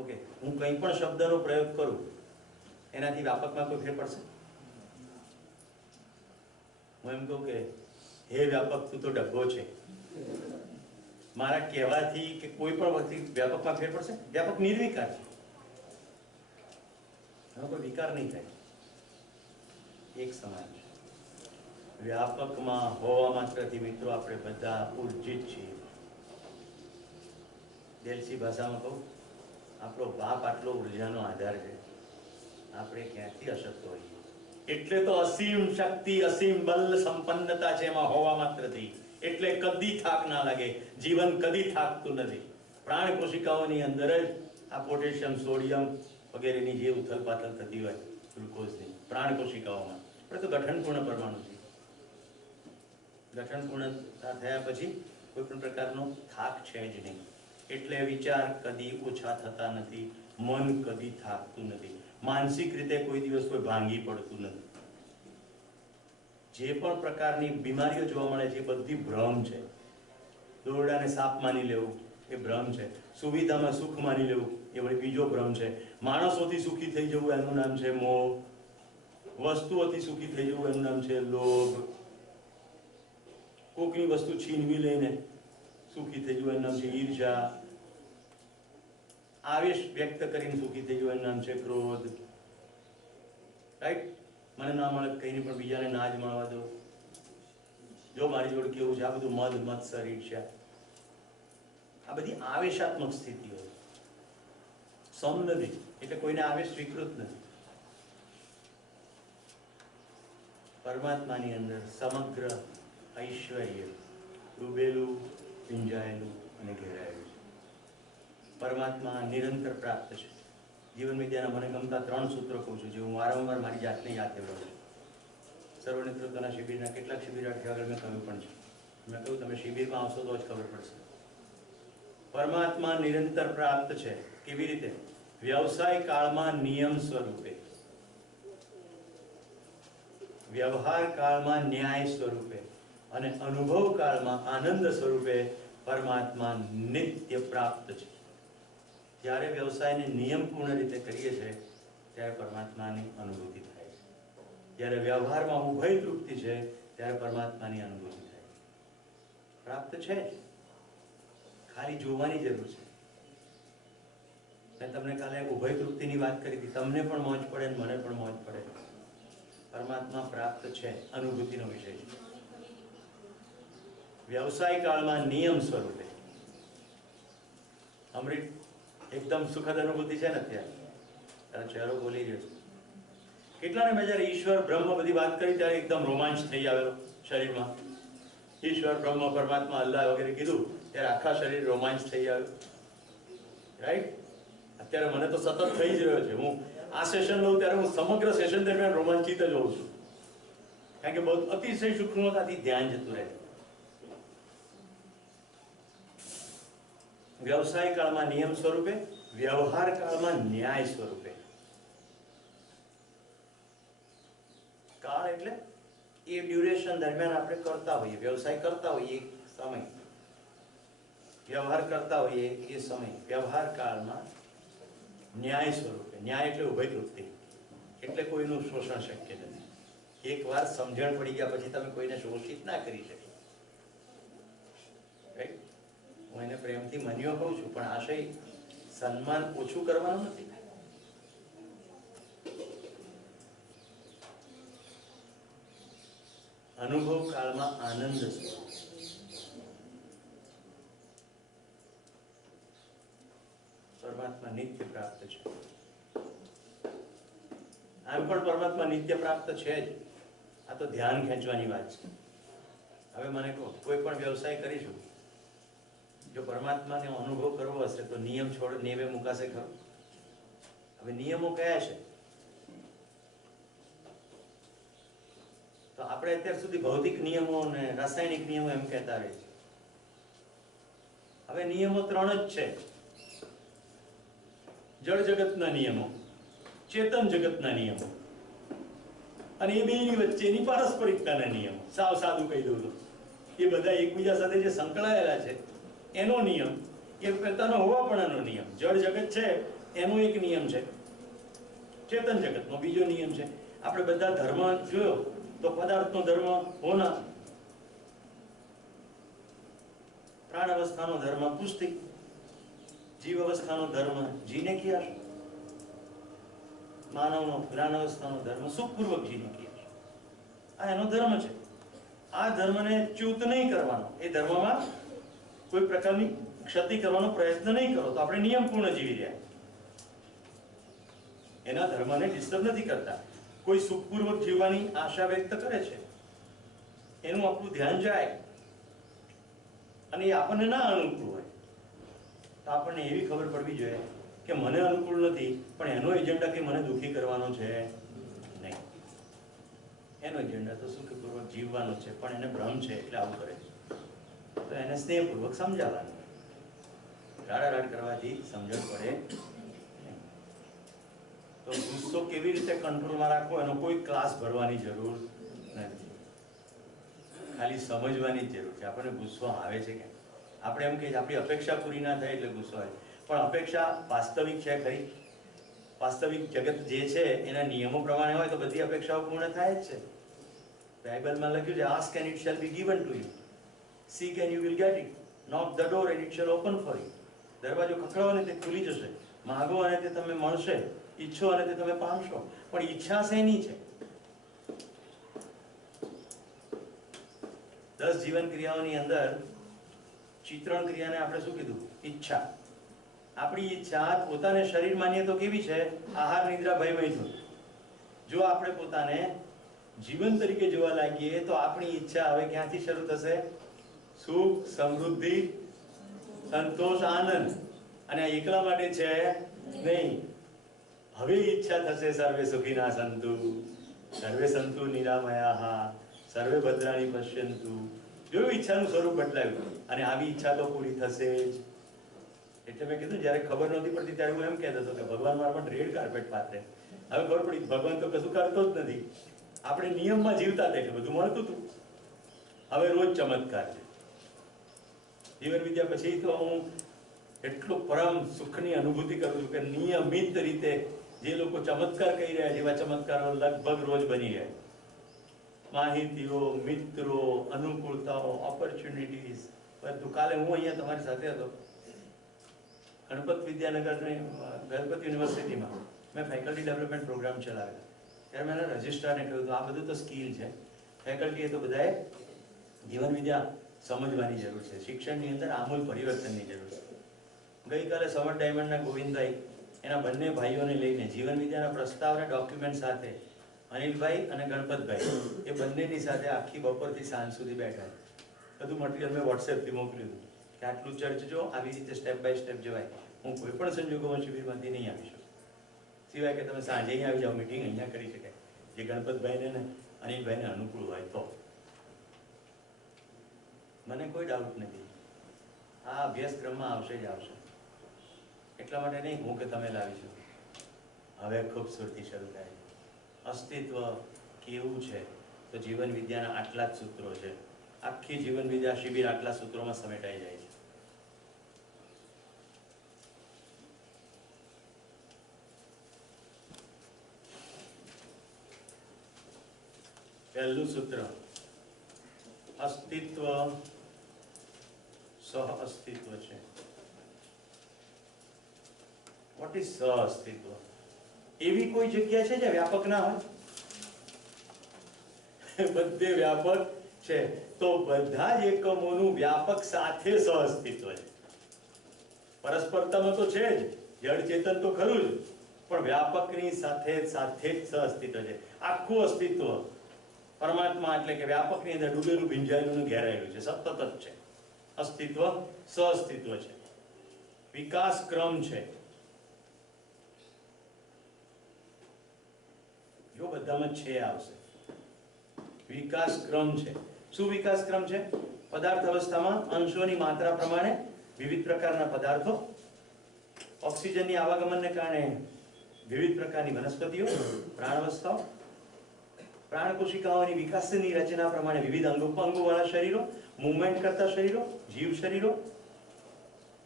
ઓકે, હું કંઈ પણ શબ્દનો પ્રયોગ કરું એનાથી વ્યાપકમાં કોઈ ફેર પડશે? હું એમ કહું કે હે વ્યાપક તું તો ડબ્બો છે, મારા કહેવાથી કે કોઈ પણ વસ્તુ વ્યાપકમાં ફેર પડશે? વ્યાપક નિર્વિકાર છે, એનો કોઈ વિકાર નહીં થાય, એક સમાન છે. વ્યાપકમાં હોવા માત્રથી મિત્રો આપણે બધા ઉર્જિત છીએ. દેલસી ભાષામાં કહું, આપણો બાપ આટલો ઉર્જાનો આધાર છે, આપણે ક્યાંથી અશક્ત હોઈએ? એટલે તો અસીમ શક્તિ અસીમ બલ સંપન્નતા છે એમાં હોવા માત્રથી. એટલે કદી થાક ના લાગે, જીવન કદી થાકતું નથી. પ્રાણ કોશિકાઓની અંદર જ આ પોટેશિયમ, સોડિયમ વગેરેની જે ઉથલ પાથલ થતી હોય ગ્લુકોઝની પ્રાણ કોશિકાઓમાં, આપણે તો ગઠનપૂર્ણ પરમાણુ છે. ગઠનપૂર્ણ થયા પછી કોઈ પણ પ્રકારનો થાક છે જ નહીં. એટલે વિચાર કદી ઓછા થતા નથી, મન કદી થાકતું નથી, માનસિક રીતે કોઈ દિવસ કોઈ ભાંગી પડતું નથી. જે પણ પ્રકારની બીમારીઓ જોવા મળે છે એ બધી ભ્રમ છે. દોરડાને સાપ માની લેવું એ ભ્રમ છે. સુવિધામાં સુખ માની લેવું એ વળી બીજો ભ્રમ છે. માણસોથી સુખી થઈ જવું એનું નામ છે મોહ. વસ્તુઓથી સુખી થઈ જવું એનું નામ છે લોભ. કોકની વસ્તુ છીનવી લઈને સુખી થઈ જવું એનું નામ છે ઈર્ષા. આવેશ વ્યક્ત કરીને સુખી થઈ જવું એનું નામ છે ક્રોધ. રાઈટ? મને ના મળે કહીને પણ બીજાને ના જ મળવા દો. જો મારી જોડે કેવું છે, આ બધું મદ મત્સર ઈર્ષ્યા, આ બધી આવેશાત્મક સ્થિતિઓ. સમ નથી એટલે કોઈને આવેશ સ્વીકૃત નથી. પરમાત્માની અંદર સમગ્ર ઐશ્વર્ય ડૂબેલું, ભીંજાયેલું અને ઘેરાયેલું છે. પરમાત્મા નિરંતર પ્રાપ્ત છે. જીવન વિદ્યાના મને ગમતા 3 સૂત્રો કહું છું, જે હું વારંવાર મારી જાતને યાદ દેવડાવું છું. સર્વનેતૃત્વના શિબિરના કેટલાક શિબિરાર્થીઓ આગળ મેં કહ્યું પણ છે. મેં કહ્યું તમે શિબિરમાં આવશો તો જ ખબર પડશે. પરમાત્મા નિરંતર પ્રાપ્ત છે. કેવી રીતે? વ્યવસાય કાળમાં નિયમ સ્વરૂપે, વ્યવહાર કાળમાં ન્યાય સ્વરૂપે અને અનુભવ કાળમાં આનંદ સ્વરૂપે પરમાત્મા નિત્ય પ્રાપ્ત છે. જ્યારે વ્યવસાયને નિયમપૂર્ણ રીતે કરીએ છીએ ત્યારે પરમાત્માની અનુભૂતિ થાય છે. જ્યારે વ્યવહારમાં ઉભય તૃપ્તિ છે ત્યારે પરમાત્માની અનુભૂતિ થાય છે. પ્રાપ્ત છે જ, ખાલી જોવાની જરૂર છે. મેં તમને કાલે ઉભય તૃપ્તિની વાત કરી હતી. તમને પણ મોજ પડે ને મને પણ મોજ પડે. પરમાત્મા પ્રાપ્ત છે, અનુભૂતિનો વિષય છે. વ્યવસાય કાળમાં નિયમ સ્વરૂપે અમૃત એકદમ સુખદ અનુભૂતિ છે ને. અત્યારે ચહેરો બોલી રહ્યો છે. કેટલાને મેં જયારે ઈશ્વર બ્રહ્મ બધી વાત કરી ત્યારે એકદમ રોમાંચ થઈ આવેલો શરીરમાં. ઈશ્વર બ્રહ્મ પરમાત્મા અલ્લાહ વગેરે કીધું ત્યારે આખા શરીર રોમાંચ થઈ આવ્યું. રાઈટ? અત્યારે મને તો સતત થઈ જ રહ્યો છે. હું આ સેશન લઉં ત્યારે હું સમગ્ર સેશન દરમિયાન રોમાંચિત જ હોઉં છું, કારણ કે બહુ અતિશય સૂક્ષ્મતાથી ધ્યાન જતું રહે. વ્યવસાય કાળમાં નિયમ સ્વરૂપે, વ્યવહાર કાળમાં ન્યાય સ્વરૂપે. કાળ એટલે એ ડ્યુરેશન દરમિયાન આપણે કરતા હોઈએ, વ્યવસાય કરતા હોઈએ એક સમય, વ્યવહાર કરતા હોઈએ એ સમય. વ્યવહાર કાળમાં ન્યાય સ્વરૂપે. ન્યાય એટલે ઉભય તૃપ્તિ, એટલે કોઈનું શોષણ શક્ય નથી. એકવાર સમજણ પડી ગયા પછી તમે કોઈને શોષિત ના કરી શકો. રાઈટ? હું એને પ્રેમથી મન્યો કહું છું, પણ આશય સન્માન ઓછું કરવાનું નથી. અનુભવ કાળમાં આનંદ સ્વરૂપ. પરમાત્મા નિત્ય પ્રાપ્ત છે. આમ પણ પરમાત્મા નિત્ય પ્રાપ્ત છે જ. આ તો ધ્યાન ખેંચવાની વાત છે. હવે મને કહો, કોઈ પણ વ્યવસાય કરીશું, જો પરમાત્માને અનુભવ કરવો હશે તો નિયમ છોડ નેવે મુકાશે ખરો? હવે નિયમો કયા છે? તો આપણે અત્યાર સુધી ભૌતિક નિયમો અને રાસાયણિક નિયમો એમ કહેતા રહીએ છીએ. હવે નિયમો 3 જ છે. જળ જગતના નિયમો, ચેતન જગતના નિયમો અને એ બેની વચ્ચેની પારસ્પરિકતાના નિયમો. સાવ સાદું કહી દઉં તો એ બધા એકબીજા સાથે જે સંકળાયેલા છે એનો નિયમ એ પોતાનો હોવાપણાનો નિયમ. જળ જગત છે એનો એક નિયમ છે, ચેતન જગતનો બીજો નિયમ છે. આપણે બધા ધર્મ જોયો તો પદાર્થનો ધર્મ હોના, પ્રાણ અવસ્થાનો ધર્મ પુષ્ટિ, જીવ અવસ્થાનો ધર્મ જીને કિયાશ, માનવનો જ્ઞાન અવસ્થાનો ધર્મ સુખપૂર્વક જીને કિયાશ. આ એનો ધર્મ છે. આ ધર્મને ચ્યુત નહીં કરવાનો, એ ધર્મમાં કોઈ પ્રકારની ક્ષતિ કરવાનો પ્રયત્ન નહીં કરો તો આપણે નિયમપૂર્ણ જીવી રહ્યા. એના ધર્મને ડિસ્ટર્બ નથી કરતા. કોઈ સુખપૂર્વક જીવવાની આશા વ્યક્ત કરે છે, એનું આપણું ધ્યાન જાય અને એ આપણને ના અનુકૂળ હોય તો આપણને એવી ખબર પડવી જોઈએ કે મને અનુકૂળ નથી, પણ એનો એજન્ડા કે મને દુઃખી કરવાનો છે નહીં. એનો એજન્ડા તો સુખપૂર્વક જીવવાનો છે, પણ એને ભ્રમ છે એટલે આવું કરે છે. તો એને સ્નેહપૂર્વક સમજાવવાનું. રાડારાડ કરવાથી સમજણ પડે નહીં. તો ગુસ્સો કેવી રીતે કંટ્રોલમાં રાખવો એનો કોઈ ક્લાસ ભરવાની જરૂર નથી, ખાલી સમજવાની જ જરૂર છે. આપણને ગુસ્સો આવે છે કે આપણે એમ કે આપણી અપેક્ષા પૂરી ના થાય એટલે ગુસ્સો આવે, પણ અપેક્ષા વાસ્તવિક છે ખરી? વાસ્તવિક જગત જે છે એના નિયમો પ્રમાણે હોય તો બધી અપેક્ષાઓ પૂર્ણ થાય જ છે. બાઇબલમાં લખ્યું છે, ask and it shall be given to you, seek and you will get it, knock the door and it shall open for you. દરવાજો ખખડાવો અને તે ખુલી જશે, માંગો અને તે તમે મળશે, ઈચ્છો અને તે તમે પામશો. પણ ઈચ્છા શેની છે? 10 જીવન ક્રિયાઓની અંદર ચિત્રણ ક્રિયાને આપણે શું કીધું? ઈચ્છા. આપણી ઈચ્છા પોતાને શરીર માનીએ તો કેવી છે? આહાર, નિદ્રા, ભય, મૈથુન. જો આપણે પોતાને જીવન તરીકે જોવા લાગીએ તો આપણી ઈચ્છા હવે ક્યાંથી શરૂ થશે? સુખ, સમૃદ્ધિ, સંતોષ, આનંદ. અને આ એકલા માટે છે નહીં. હવે ઈચ્છા થશે સર્વે સુખીના સંતુ, સર્વે સંતુ નિરામયાઃ, સર્વે ભદ્રાણી પશ્યંતુ. જોયું ઈચ્છાનું સ્વરૂપ બદલાયું, અને આવી ઈચ્છા તો પૂરી થશે જ. એટલે મેં કીધું જ્યારે ખબર નહોતી પડતી ત્યારે હું એમ કહેતો હતો કે ભગવાન મારા માટે રેડ કાર્પેટ પાથરે. હવે ખબર પડી ભગવાન તો કશું કરતો જ નથી, આપણે નિયમમાં જીવતા હતા એટલે બધું મળતું હતું. હવે રોજ ચમત્કાર છે. જીવન વિદ્યા પછી તો હું એટલું પરમ સુખની અનુભૂતિ કરું છું કે નિયમિત રીતે જે લોકો ચમત્કાર કહી રહ્યા છે એવા ચમત્કારો લગભગ રોજ બની રહ્યા. માહિતીઓ, મિત્રો, અનુકૂળતાઓ, ઓપોર્ચ્યુનિટીઝ બધું. કાલે હું અહીંયા તમારી સાથે હતો ગણપત વિદ્યાનગરની ગણપત યુનિવર્સિટીમાં. મેં ફેકલ્ટી ડેવલપમેન્ટ પ્રોગ્રામ ચલાવેલા. ત્યારે મેં રજિસ્ટ્રારને કહ્યું હતું આ બધું તો સ્કિલ છે, ફેકલ્ટીએ તો બધાએ જીવન વિદ્યા સમજવાની જરૂર છે, શિક્ષણની અંદર આમૂલ પરિવર્તનની જરૂર છે. ગઈકાલે સમર ડાયમંડના ગોવિંદભાઈ એના બંને ભાઈઓને લઈને જીવન વિદ્યાના પ્રસ્તાવના ડોક્યુમેન્ટ સાથે અનિલભાઈ અને ગણપતભાઈ એ બંનેની સાથે આખી બપોરથી સાંજ સુધી બેઠા. બધું મટીરિયલ મેં વોટ્સએપથી મોકલ્યું હતું કે આટલું ચર્ચજો, આવી રીતે સ્ટેપ બાય સ્ટેપ જવાય. હું કોઈ પણ સંજોગોમાં શિબિરમાંથી નહીં આવી શકું, સિવાય કે તમે સાંજે અહીં આવી જાઓ, મિટિંગ અહીંયા કરી શકાય જે ગણપતભાઈને ને અનિલભાઈને અનુકૂળ હોય તો. મને કોઈ ડાઉટ નથી આ અભ્યાસક્રમમાં આવશે જ આવશે. એટલા માટે નહીં હું કે તમે લાવી શકો. હવે ખૂબસૂરતી શરૂ થાય. અસ્તિત્વ કેવું છે તો જીવન વિદ્યાના આટલા જ સૂત્રો છે. આખી જીવન વિદ્યા શિબિર આટલા સૂત્રોમાં સમેટાઈ જાય છે. પહેલું સૂત્ર અસ્તિત્વ સહ અસ્તિત્વ છે. વોટ ઇઝ સહ અસ્તિત્વ? એવી કોઈ જગ્યા છે જ્યાં વ્યાપક ના હોય? બધે વ્યાપક છે તો બધા જ એકમોનું વ્યાપક સાથે સહ અસ્તિત્વ છે. પરસ્પરતામાં તો છે જ, જડ ચેતન તો ખરું જ, પણ વ્યાપકની સાથે સાથે જ સહ અસ્તિત્વ છે. આખું અસ્તિત્વ પરમાત્મા એટલે કે વ્યાપકની અંદર ડૂબેલું, ભીંજાયેલું, ઘેરાયેલું છે, સતત જ છે. અસ્તિત્વ સહઅસ્તિત્વ છે, વિકાસ ક્રમ છે. જો બધામાં છે આવશે. વિકાસ ક્રમ છે. શું વિકાસ ક્રમ છે? પદાર્થ અવસ્થામાં અંશોની માત્રા પ્રમાણે વિવિધ પ્રકારના પદાર્થો, ઓક્સિજનની આવાગમનને કારણે વિવિધ પ્રકારની વનસ્પતિઓ, પ્રાણવસ્થાઓ, પ્રાણ કોશિકાઓની વિકાસની રચના પ્રમાણે વિવિધ અંગોવાળા શરીરો, મૂવમેન્ટ કરતા શરીરો, જીવ શરીરો,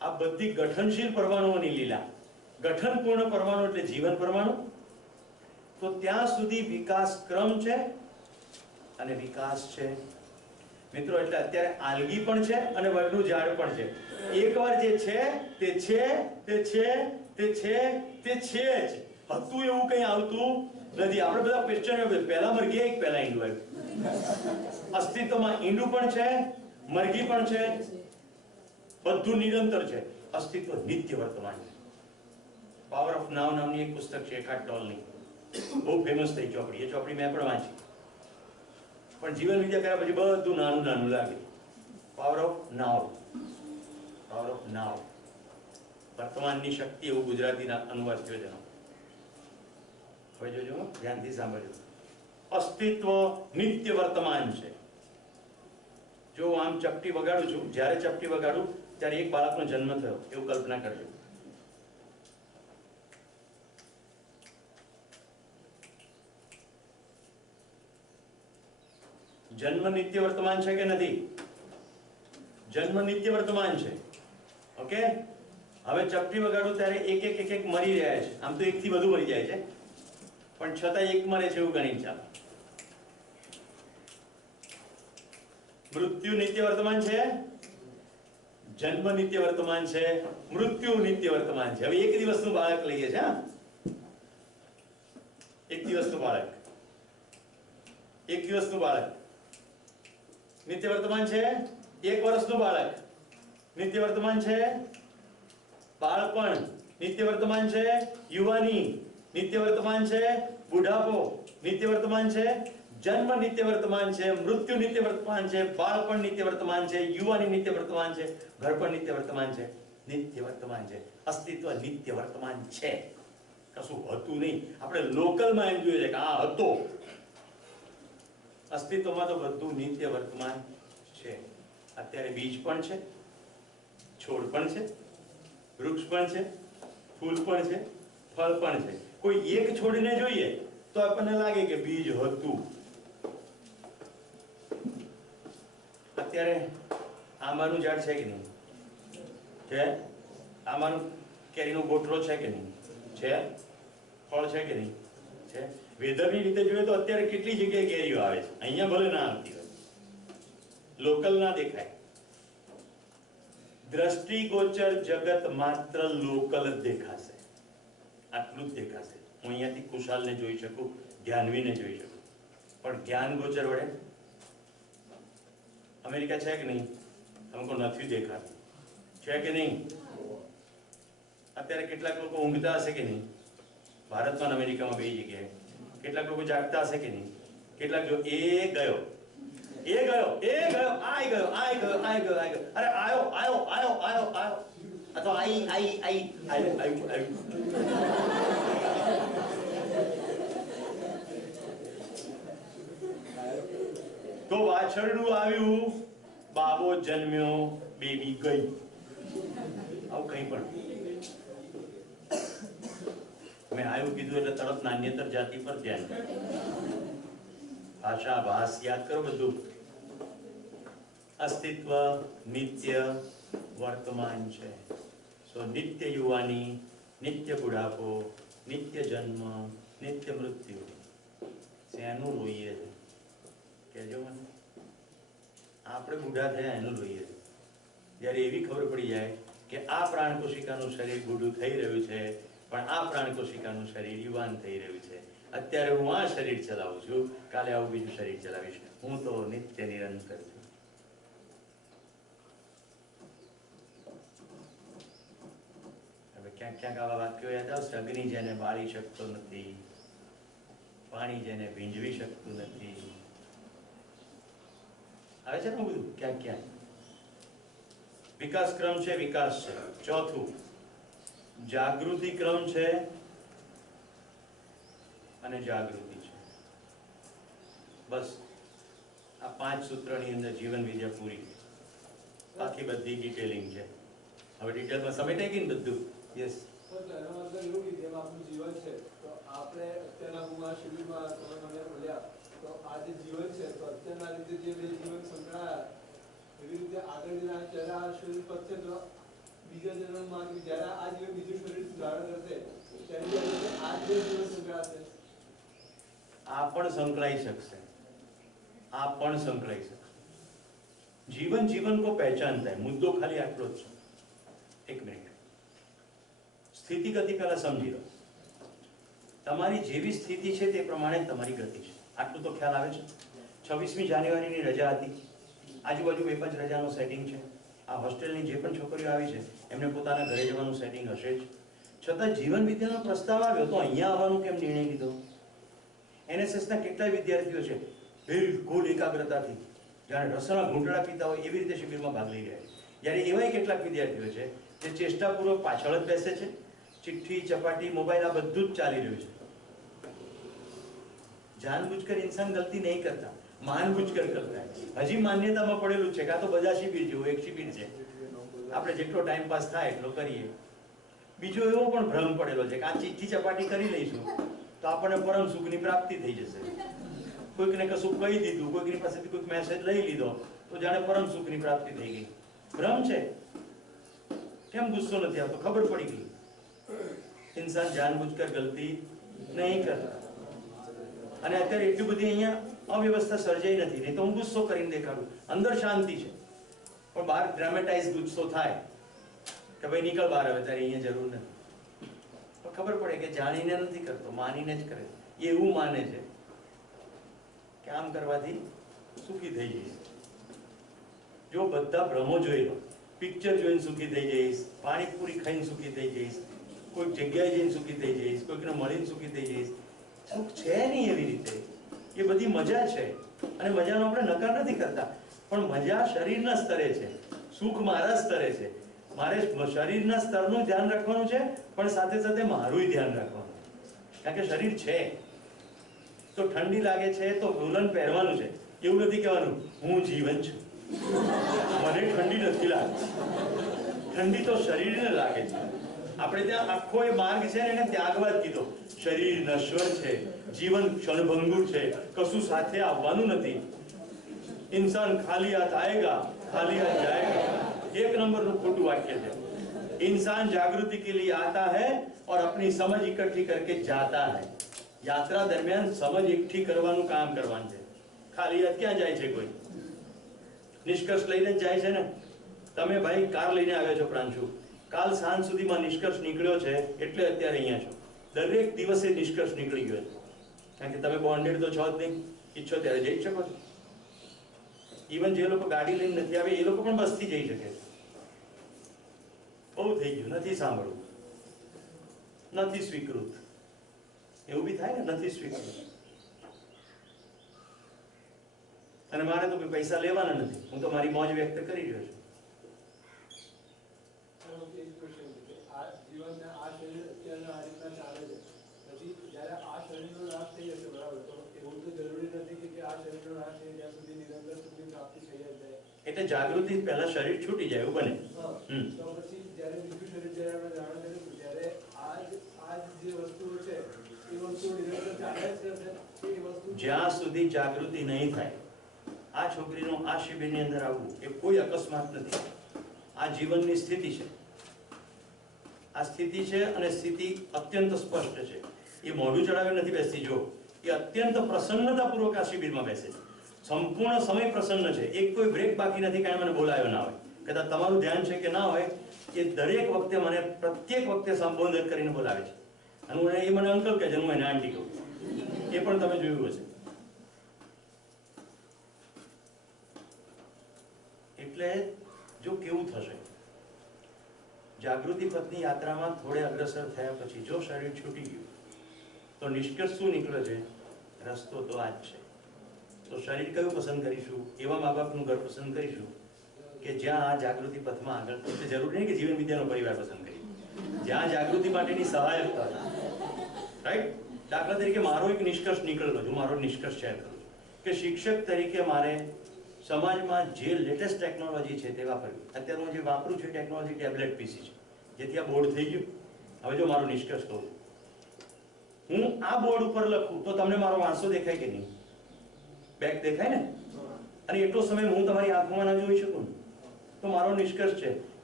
આ બધી ગઠનશીલ પરમાણુઓની લીલા. ગઠનપૂર્ણ પરમાણુ એટલે જીવન પરમાણુ. તો ત્યાં સુધી વિકાસ ક્રમ છે અને વિકાસ છે મિત્રો. એટલે અત્યારે આલ્ગી પણ છે અને વડનું ઝાડ પણ છે. એકવાર જે છે તે છે તે છે તે છે તે છે જ. હતું એવું કંઈ આવતું નથી. આપણે બધા ક્વેશ્ચન પહેલા મરઘી એક પહેલા ઈંડું આવ્યું. અસ્તિત્વમાં ઈંડું પણ છે, મરઘી પણ છે, બધું નિરંતર છે. અસ્તિત્વ નિત્ય વર્તમાન છે. પાવર ઓફ નાવ નામની એક પુસ્તક છે એકાર્ટ ટોલની, બહુ ફેમસ થઈ ચોપડી. એ ચોપડી મેં પણ વાંચી. પણ જીવન વિદ્યા કર્યા પછી બધું નાનું નાનું લાગે. Power of now, power of નાવ, વર્તમાનની શક્તિ, એવું ગુજરાતીના અનુવાદ થયો છે. હવે જોજો, ધ્યાનથી સાંભળજો. અસ્તિત્વ નિત્ય વર્તમાન છે. જો હું આમ ચપટી વગાડું છું, જ્યારે ચપટી વગાડું ત્યારે એક બાળકનો જન્મ થયો એવું કલ્પના કરજો. જન્મ નિત્ય વર્તમાન છે કે નથી? જન્મ નિત્ય વર્તમાન છે. ઓકે, હવે ચપટી વગાડું ત્યારે એક એક મરી રહ્યા છે. આમ તો એકથી વધુ મરી જાય છે, પણ છતાં એક મરે છે એવું ગણી ચાલો. મૃત્યુ નિત્ય વર્તમાન છે, જન્મ નિત્ય વર્તમાન છે, મૃત્યુ નિત્ય વર્તમાન છે. હવે એક દિવસનું બાળક લઈએ છે. એક દિવસનું બાળક, એક દિવસનું બાળક નિત્ય વર્તમાન છે. એક વર્ષનું બાળક નિત્ય વર્તમાન છે. બાળપણ નિત્ય વર્તમાન છે. યુવાની નિત્ય વર્તમાન છે. બુઢાપો નિત્ય વર્તમાન છે. જન્મ નિત્ય વર્તમાન છે. મૃત્યુ નિત્ય વર્તમાન છે. બાળપણ નિત્ય વર્તમાન છે. યુવાની નિત્ય વર્તમાન છે. ઘરપણ નિત્ય વર્તમાન છે. નિત્ય વર્તમાન છે. અસ્તિત્વ નિત્ય વર્તમાન છે. કશું હતું નહીં. આપણે લોકલમાં એમ જોઈએ છે કે આ હતો. અસ્તિત્વમાં તો બધું નિત્ય વર્તમાન છે. અત્યારે બીજ પણ છે, છોડ પણ છે, વૃક્ષ પણ છે, ફૂલ પણ છે, ફળ પણ છે. કોઈ એક છોડને જોઈએ તો આપણને લાગે કે બીજ હતું. અત્યારે આંબાનું ઝાડ છે કે નહીં? છે. આંબાનું કેરીનો ગોટલો છે કે નહીં? છે. ફળ છે કે નહીં? છે. વેધરની રીતે જોઈએ તો અત્યારે કેટલી જગ્યાએ કેરીઓ આવે છે. અહીંયા ભલે ના આવતી હોય, લોકલ ના દેખાય. દ્રષ્ટિગોચર જગત માત્ર લોકલ જ દેખાશે. આટલું જ દેખાશે. હું અહીંયાથી ખુશાલને જોઈ શકું, ધ્યાનવીને જોઈ શકું, પણ જ્ઞાન ગોચર વડે અમેરિકા છે કે નહીં? અમુક નથી દેખાતું. છે કે નહીં? અત્યારે કેટલાક લોકો ઊંઘતા હશે કે નહીં? ભારતમાં અમેરિકામાં બે જગ્યાએ. કેટલાક લોકો જાગતા હશે કે નહીં? કેટલાક જો એ ગયો, એ ગયો, એ ગયો, આઈ ગયો, આઈ ગયો, આઈ ગયો, આઈ ગયો, અરે આયો, આયો, આયો, આયો, આયો, અથવા આઈ. તો વાછરડું આવ્યું, બાબો જન્મ્યો, બેબી ગઈ. આવું કંઈ પણ મેં આવ્યું કીધું એટલે તરત નાન્યતર જાતિ પર ધ્યાન. ભાષા ભાષ યાદ કરો બધું. અસ્તિત્વ નિત્ય વર્તમાન છે. સો નિત્ય યુવાની, નિત્ય બુઢાપો, નિત્ય જન્મ, નિત્ય મૃત્યુ. શેનું રોઈએ છે કહેજો મને? આપણે બુઢા થયા એનું રોઈએ છે. જ્યારે એવી ખબર પડી જાય કે આ પ્રાણ કોશિકાનું શરીર બુઢું થઈ રહ્યું છે, પણ આ પ્રાણ કોશિકાનું શરીર યુવાન થઈ રહ્યું છે. અત્યારે હું આ શરીર ચલાવું છું, કાલે આવું બીજું શરીર ચલાવીશ. હું તો નિત્ય નિરંતર છું. હવે ક્યાંક ક્યાંક આવા વાક્યો યાદ આવશે. અગ્નિ જેને બાળી શકતો નથી, પાણી જેને ભીંજવી શકતું નથી. આવે છે ને બધું ક્યાંક ક્યાંક. વિકાસ ક્રમ છે, વિકાસ છે. ચોથું જાગૃતિ ક્રમ છે અને જાગૃતિ છે. બસ આ 5 સૂત્રની અંદર જીવન વિદ્યા પૂરી. બાકી બધી ડિટેલિંગ છે. હવે ડિટેલમાં સમેટાઈ ગઈ ને બધું? યસ. એનો મતલબ એવું કે જેમ આપણું જીવન છે તો આપણે અત્યારના હું આ શિબિરમાં તમે મને બોલ્યા તો આ જે જીવન છે તો અત્યારના રીતે જે બે જીવન સંકળાયા એવી રીતે આગળ જઈને આ શરીર પતશે તો બીજા જન્મમાં જ્યારે આ જીવન બીજું શરીર ધારણ કરશે ત્યારે આ જે જીવન સંકળાશે. આ પણ સંકળાઈ શકશે, આ પણ સંકળાઈ શકશે. जीवन जीवन को पहचानता है. मुद्दो खाली आटलो જ છે. એક મિનિટ, સ્થિતિ ગતિ પહેલા સમજી લો. તમારી જેવી સ્થિતિ છે તે પ્રમાણે તમારી ગતિ છે. આટલું તો ખ્યાલ આવે છે. 26મી જાન્યુઆરીની રજા હતી, આજુબાજુ 2-5 રજાનું સેટિંગ છે. આ હોસ્ટેલની જે પણ છોકરીઓ આવી છે એમને પોતાના ઘરે જવાનું સેટિંગ હશે જ. છતાં જીવન વિદ્યાનો પ્રસ્તાવ આવ્યો તો અહીંયા આવવાનું કેમ નિર્ણય લીધો? NSSના કેટલાય વિદ્યાર્થીઓ છે બિલકુલ એકાગ્રતાથી જાણે રસના ઘૂંટડા પીતા હોય એવી રીતે શિબિરમાં ભાગ લઈ રહ્યા છે. જ્યારે એવાય કેટલાક વિદ્યાર્થીઓ છે જે ચેષ્ટાપૂર્વક પાછળ જ બેસે છે. ચિઠ્ઠી, ચપાટી, મોબાઈલ આ બધું જ ચાલી રહ્યું છે. જાનબૂझकर इंसान गलती नहीं करता, मानबूझकर करता है. હજી માન્યતામાં પડેલું છે કે આ તો બધા શિબિર જેવું એક શિબિર છે, આપણે જેટલો ટાઈમ પાસ થાય એટલો કરીએ. બીજો એવો પણ ભ્રમ પડેલો છે કે આ ચિઠ્ઠી ચપાટી કરી લઈશું તો આપણને પરમ સુખની પ્રાપ્તિ થઈ જશે. કોઈકને કશું કહી દીધું, કોઈકની પાસેથી કોઈક મેસેજ લઈ લીધો તો જાણે પરમ સુખની પ્રાપ્તિ થઈ ગઈ. ભ્રમ છે. કેમ ગુસ્સો નથી આવતો? ખબર પડી ગઈ. इंसान जानबूझकर गलती नहीं करता. અને અત્યારે એટલી બધી અહીંયા અવ્યવસ્થા સર્જાઈ નથી, નહીં તો હું ગુસ્સો કરીને દેખાડું. અંદર શાંતિ છે પણ બહાર ડ્રામેટાઇઝ ગુસ્સો થાય કે ભાઈ નીકળ બહાર, હવે તારી અહીંયા જરૂર નથી. પણ ખબર પડે કે જાણીને નથી કરતો, માનીને જ કરે. એવું માને છે કે આમ કરવાથી સુખી થઈ જઈશ. જો બધા ભ્રમો જોઈ લો, પિક્ચર જોઈને સુખી થઈ જઈશ, પાણીપુરી ખાઈને સુખી થઈ જઈશ, કોઈક જગ્યાએ જઈને સુખી થઈ જઈશ, કોઈકને મળીને સુખી થઈ જઈશ. સુખ છે નહીં એવી રીતે. એ બધી મજા છે અને મજાનો આપણે નકાર નથી કરતા, પણ મજા શરીરના સ્તરે છે, સુખ મારા સ્તરે છે. મારે શરીરના સ્તરનું ધ્યાન રાખવાનું છે પણ સાથે સાથે મારું ધ્યાન રાખવાનું. કારણ કે શરીર છે તો ઠંડી લાગે છે તો વોલન પહેરવાનું છે. એવું નથી કહેવાનું હું જીવન છું, મને ઠંડી નથી લાગતી. ઠંડી તો શરીરને લાગે છે. આપણે ત્યાં આખો એ માર્ગ છે ને એને ત્યાગવા જ કીધો. શરીર નશ્વર છે, જીવન ક્ષણભંગુર છે, કશું સાથે આવવાનું નથી. इंसान खाली हाथ आएगा, खाली हाथ जाएगा. एक नंबरનું ખોટું વાક્ય છે. इंसान जागृति के लिए आता है और अपनी समझ इकट्ठी करके जाता है. यात्रा दरमियान समझ એકઠી કરવાનું કામ કરવાનું છે. ખાલી હાથ ક્યાં જાય છે કોઈ? નિષ્કર્ષ લઈને જ જાય છે ને. તમે ભાઈ કાર લઈને આવ્યા છો પ્રાંશુ, કાલ સાંજ સુધીમાં નિષ્કર્ષ નીકળ્યો છે એટલે અત્યારે અહીંયા છો. દરેક દિવસે નિષ્કર્ષ નીકળી ગયો છે. કારણ કે તમે બોન્ડેડ તો છો જ નહીં. ઈચ્છો ત્યારે જઈ શકો છો. ઇવન જે લોકો ગાડી લઈને નથી આવે એ લોકો પણ બસથી જઈ શકે છે. બહુ થઈ ગયું, નથી સાંભળવું, નથી સ્વીકૃત. એવું બી થાય ને, નથી સ્વીકૃત. અને મારે તો કોઈ પૈસા લેવાના નથી, હું તો મારી મોજ વ્યક્ત કરી રહ્યો છું. આ જીવનને આ શરીર અત્યારે આ રીતના ચાલે છે, પછી જ્યારે આ શરીરનો નાશ થઈ જશે, બરાબર, તો એવું તો જરૂરી નથી કે આ શરીરનો નાશ થઈ ત્યાં સુધી નિરંતર સુખની પ્રાપ્તિ થઈ જાય. એટલે જાગૃતિ પહેલા શરીર છૂટી જાય એવું બને. તો પછી જ્યારે બીજું શરીર જ્યારે આપણે ધારણ કરીશું ત્યારે આ જે વસ્તુઓ છે એ વસ્તુઓ નિરંતર ચાલે જ રહેશે. એ વસ્તુ જ્યાં સુધી જાગૃતિ નહીં થાય. આ છોકરીનો આ શિબિરની અંદર આવવું એ કોઈ અકસ્માત નથી. આ જીવનની સ્થિતિ છે. આ સ્થિતિ છે અને સ્થિતિ અત્યંત સ્પષ્ટ છે. એ મોઢું ચડાવી નથી બેસતી. જો એ અત્યંત પ્રસન્નતાપૂર્વક આ શિબિરમાં બેસે છે. સંપૂર્ણ સમય પ્રસન્ન છે. એક કોઈ બ્રેક બાકી નથી. કાંઈ મને બોલાયો ના હોય, કદાચ તમારું ધ્યાન છે કે ના હોય, એ દરેક વખતે મને પ્રત્યેક વખતે સંબોધન કરીને બોલાવે છે. અને હું એ મને અંકલ કહે છે, હું એને આંટી કહું. એ પણ તમે જોયું હશે. એટલે જો કેવું થશે, જાગૃતિ પથની યાત્રામાં થોડે અગ્રસર થયા પછી જો શરીર છૂટી ગયું તો નિષ્કર્ષ શું નીકળે છે? રસ્તો તો આ જ છે. તો શરીર કયું પસંદ કરીશું? એવા મા બાપનું ઘર પસંદ કરીશું કે જ્યાં આ જાગૃતિ પથમાં આગળ, એટલે જરૂરી નહીં કે જીવન વિદ્યાનો પરિવાર પસંદ કરીએ, જ્યાં જાગૃતિ માટેની સહાયકતા છે. રાઈટ? દાખલા તરીકે મારો એક નિષ્કર્ષ નીકળેલો છે, હું મારો નિષ્કર્ષ શેર કરું છું કે શિક્ષક તરીકે મારે સમાજમાં જે લેટેસ્ટ ટેકનોલોજી છે તે વાપરવી. અત્યારે હું જે વાપરું છું ટેકનોલોજી ટેબ્લેટ PC છે, જેથી આ બોર્ડ થઈ ગયું. હવે જો મારો નિષ્કર્ષ કહું, હું આ બોર્ડ ઉપર લખું તો તમને મારો વાંસો દેખાય કે નહીં? બેક દેખાય ને? અને એટલો સમય હું તમારી આંખોમાં ના જોઈ શકું. તો મારો નિષ્કર્ષ છે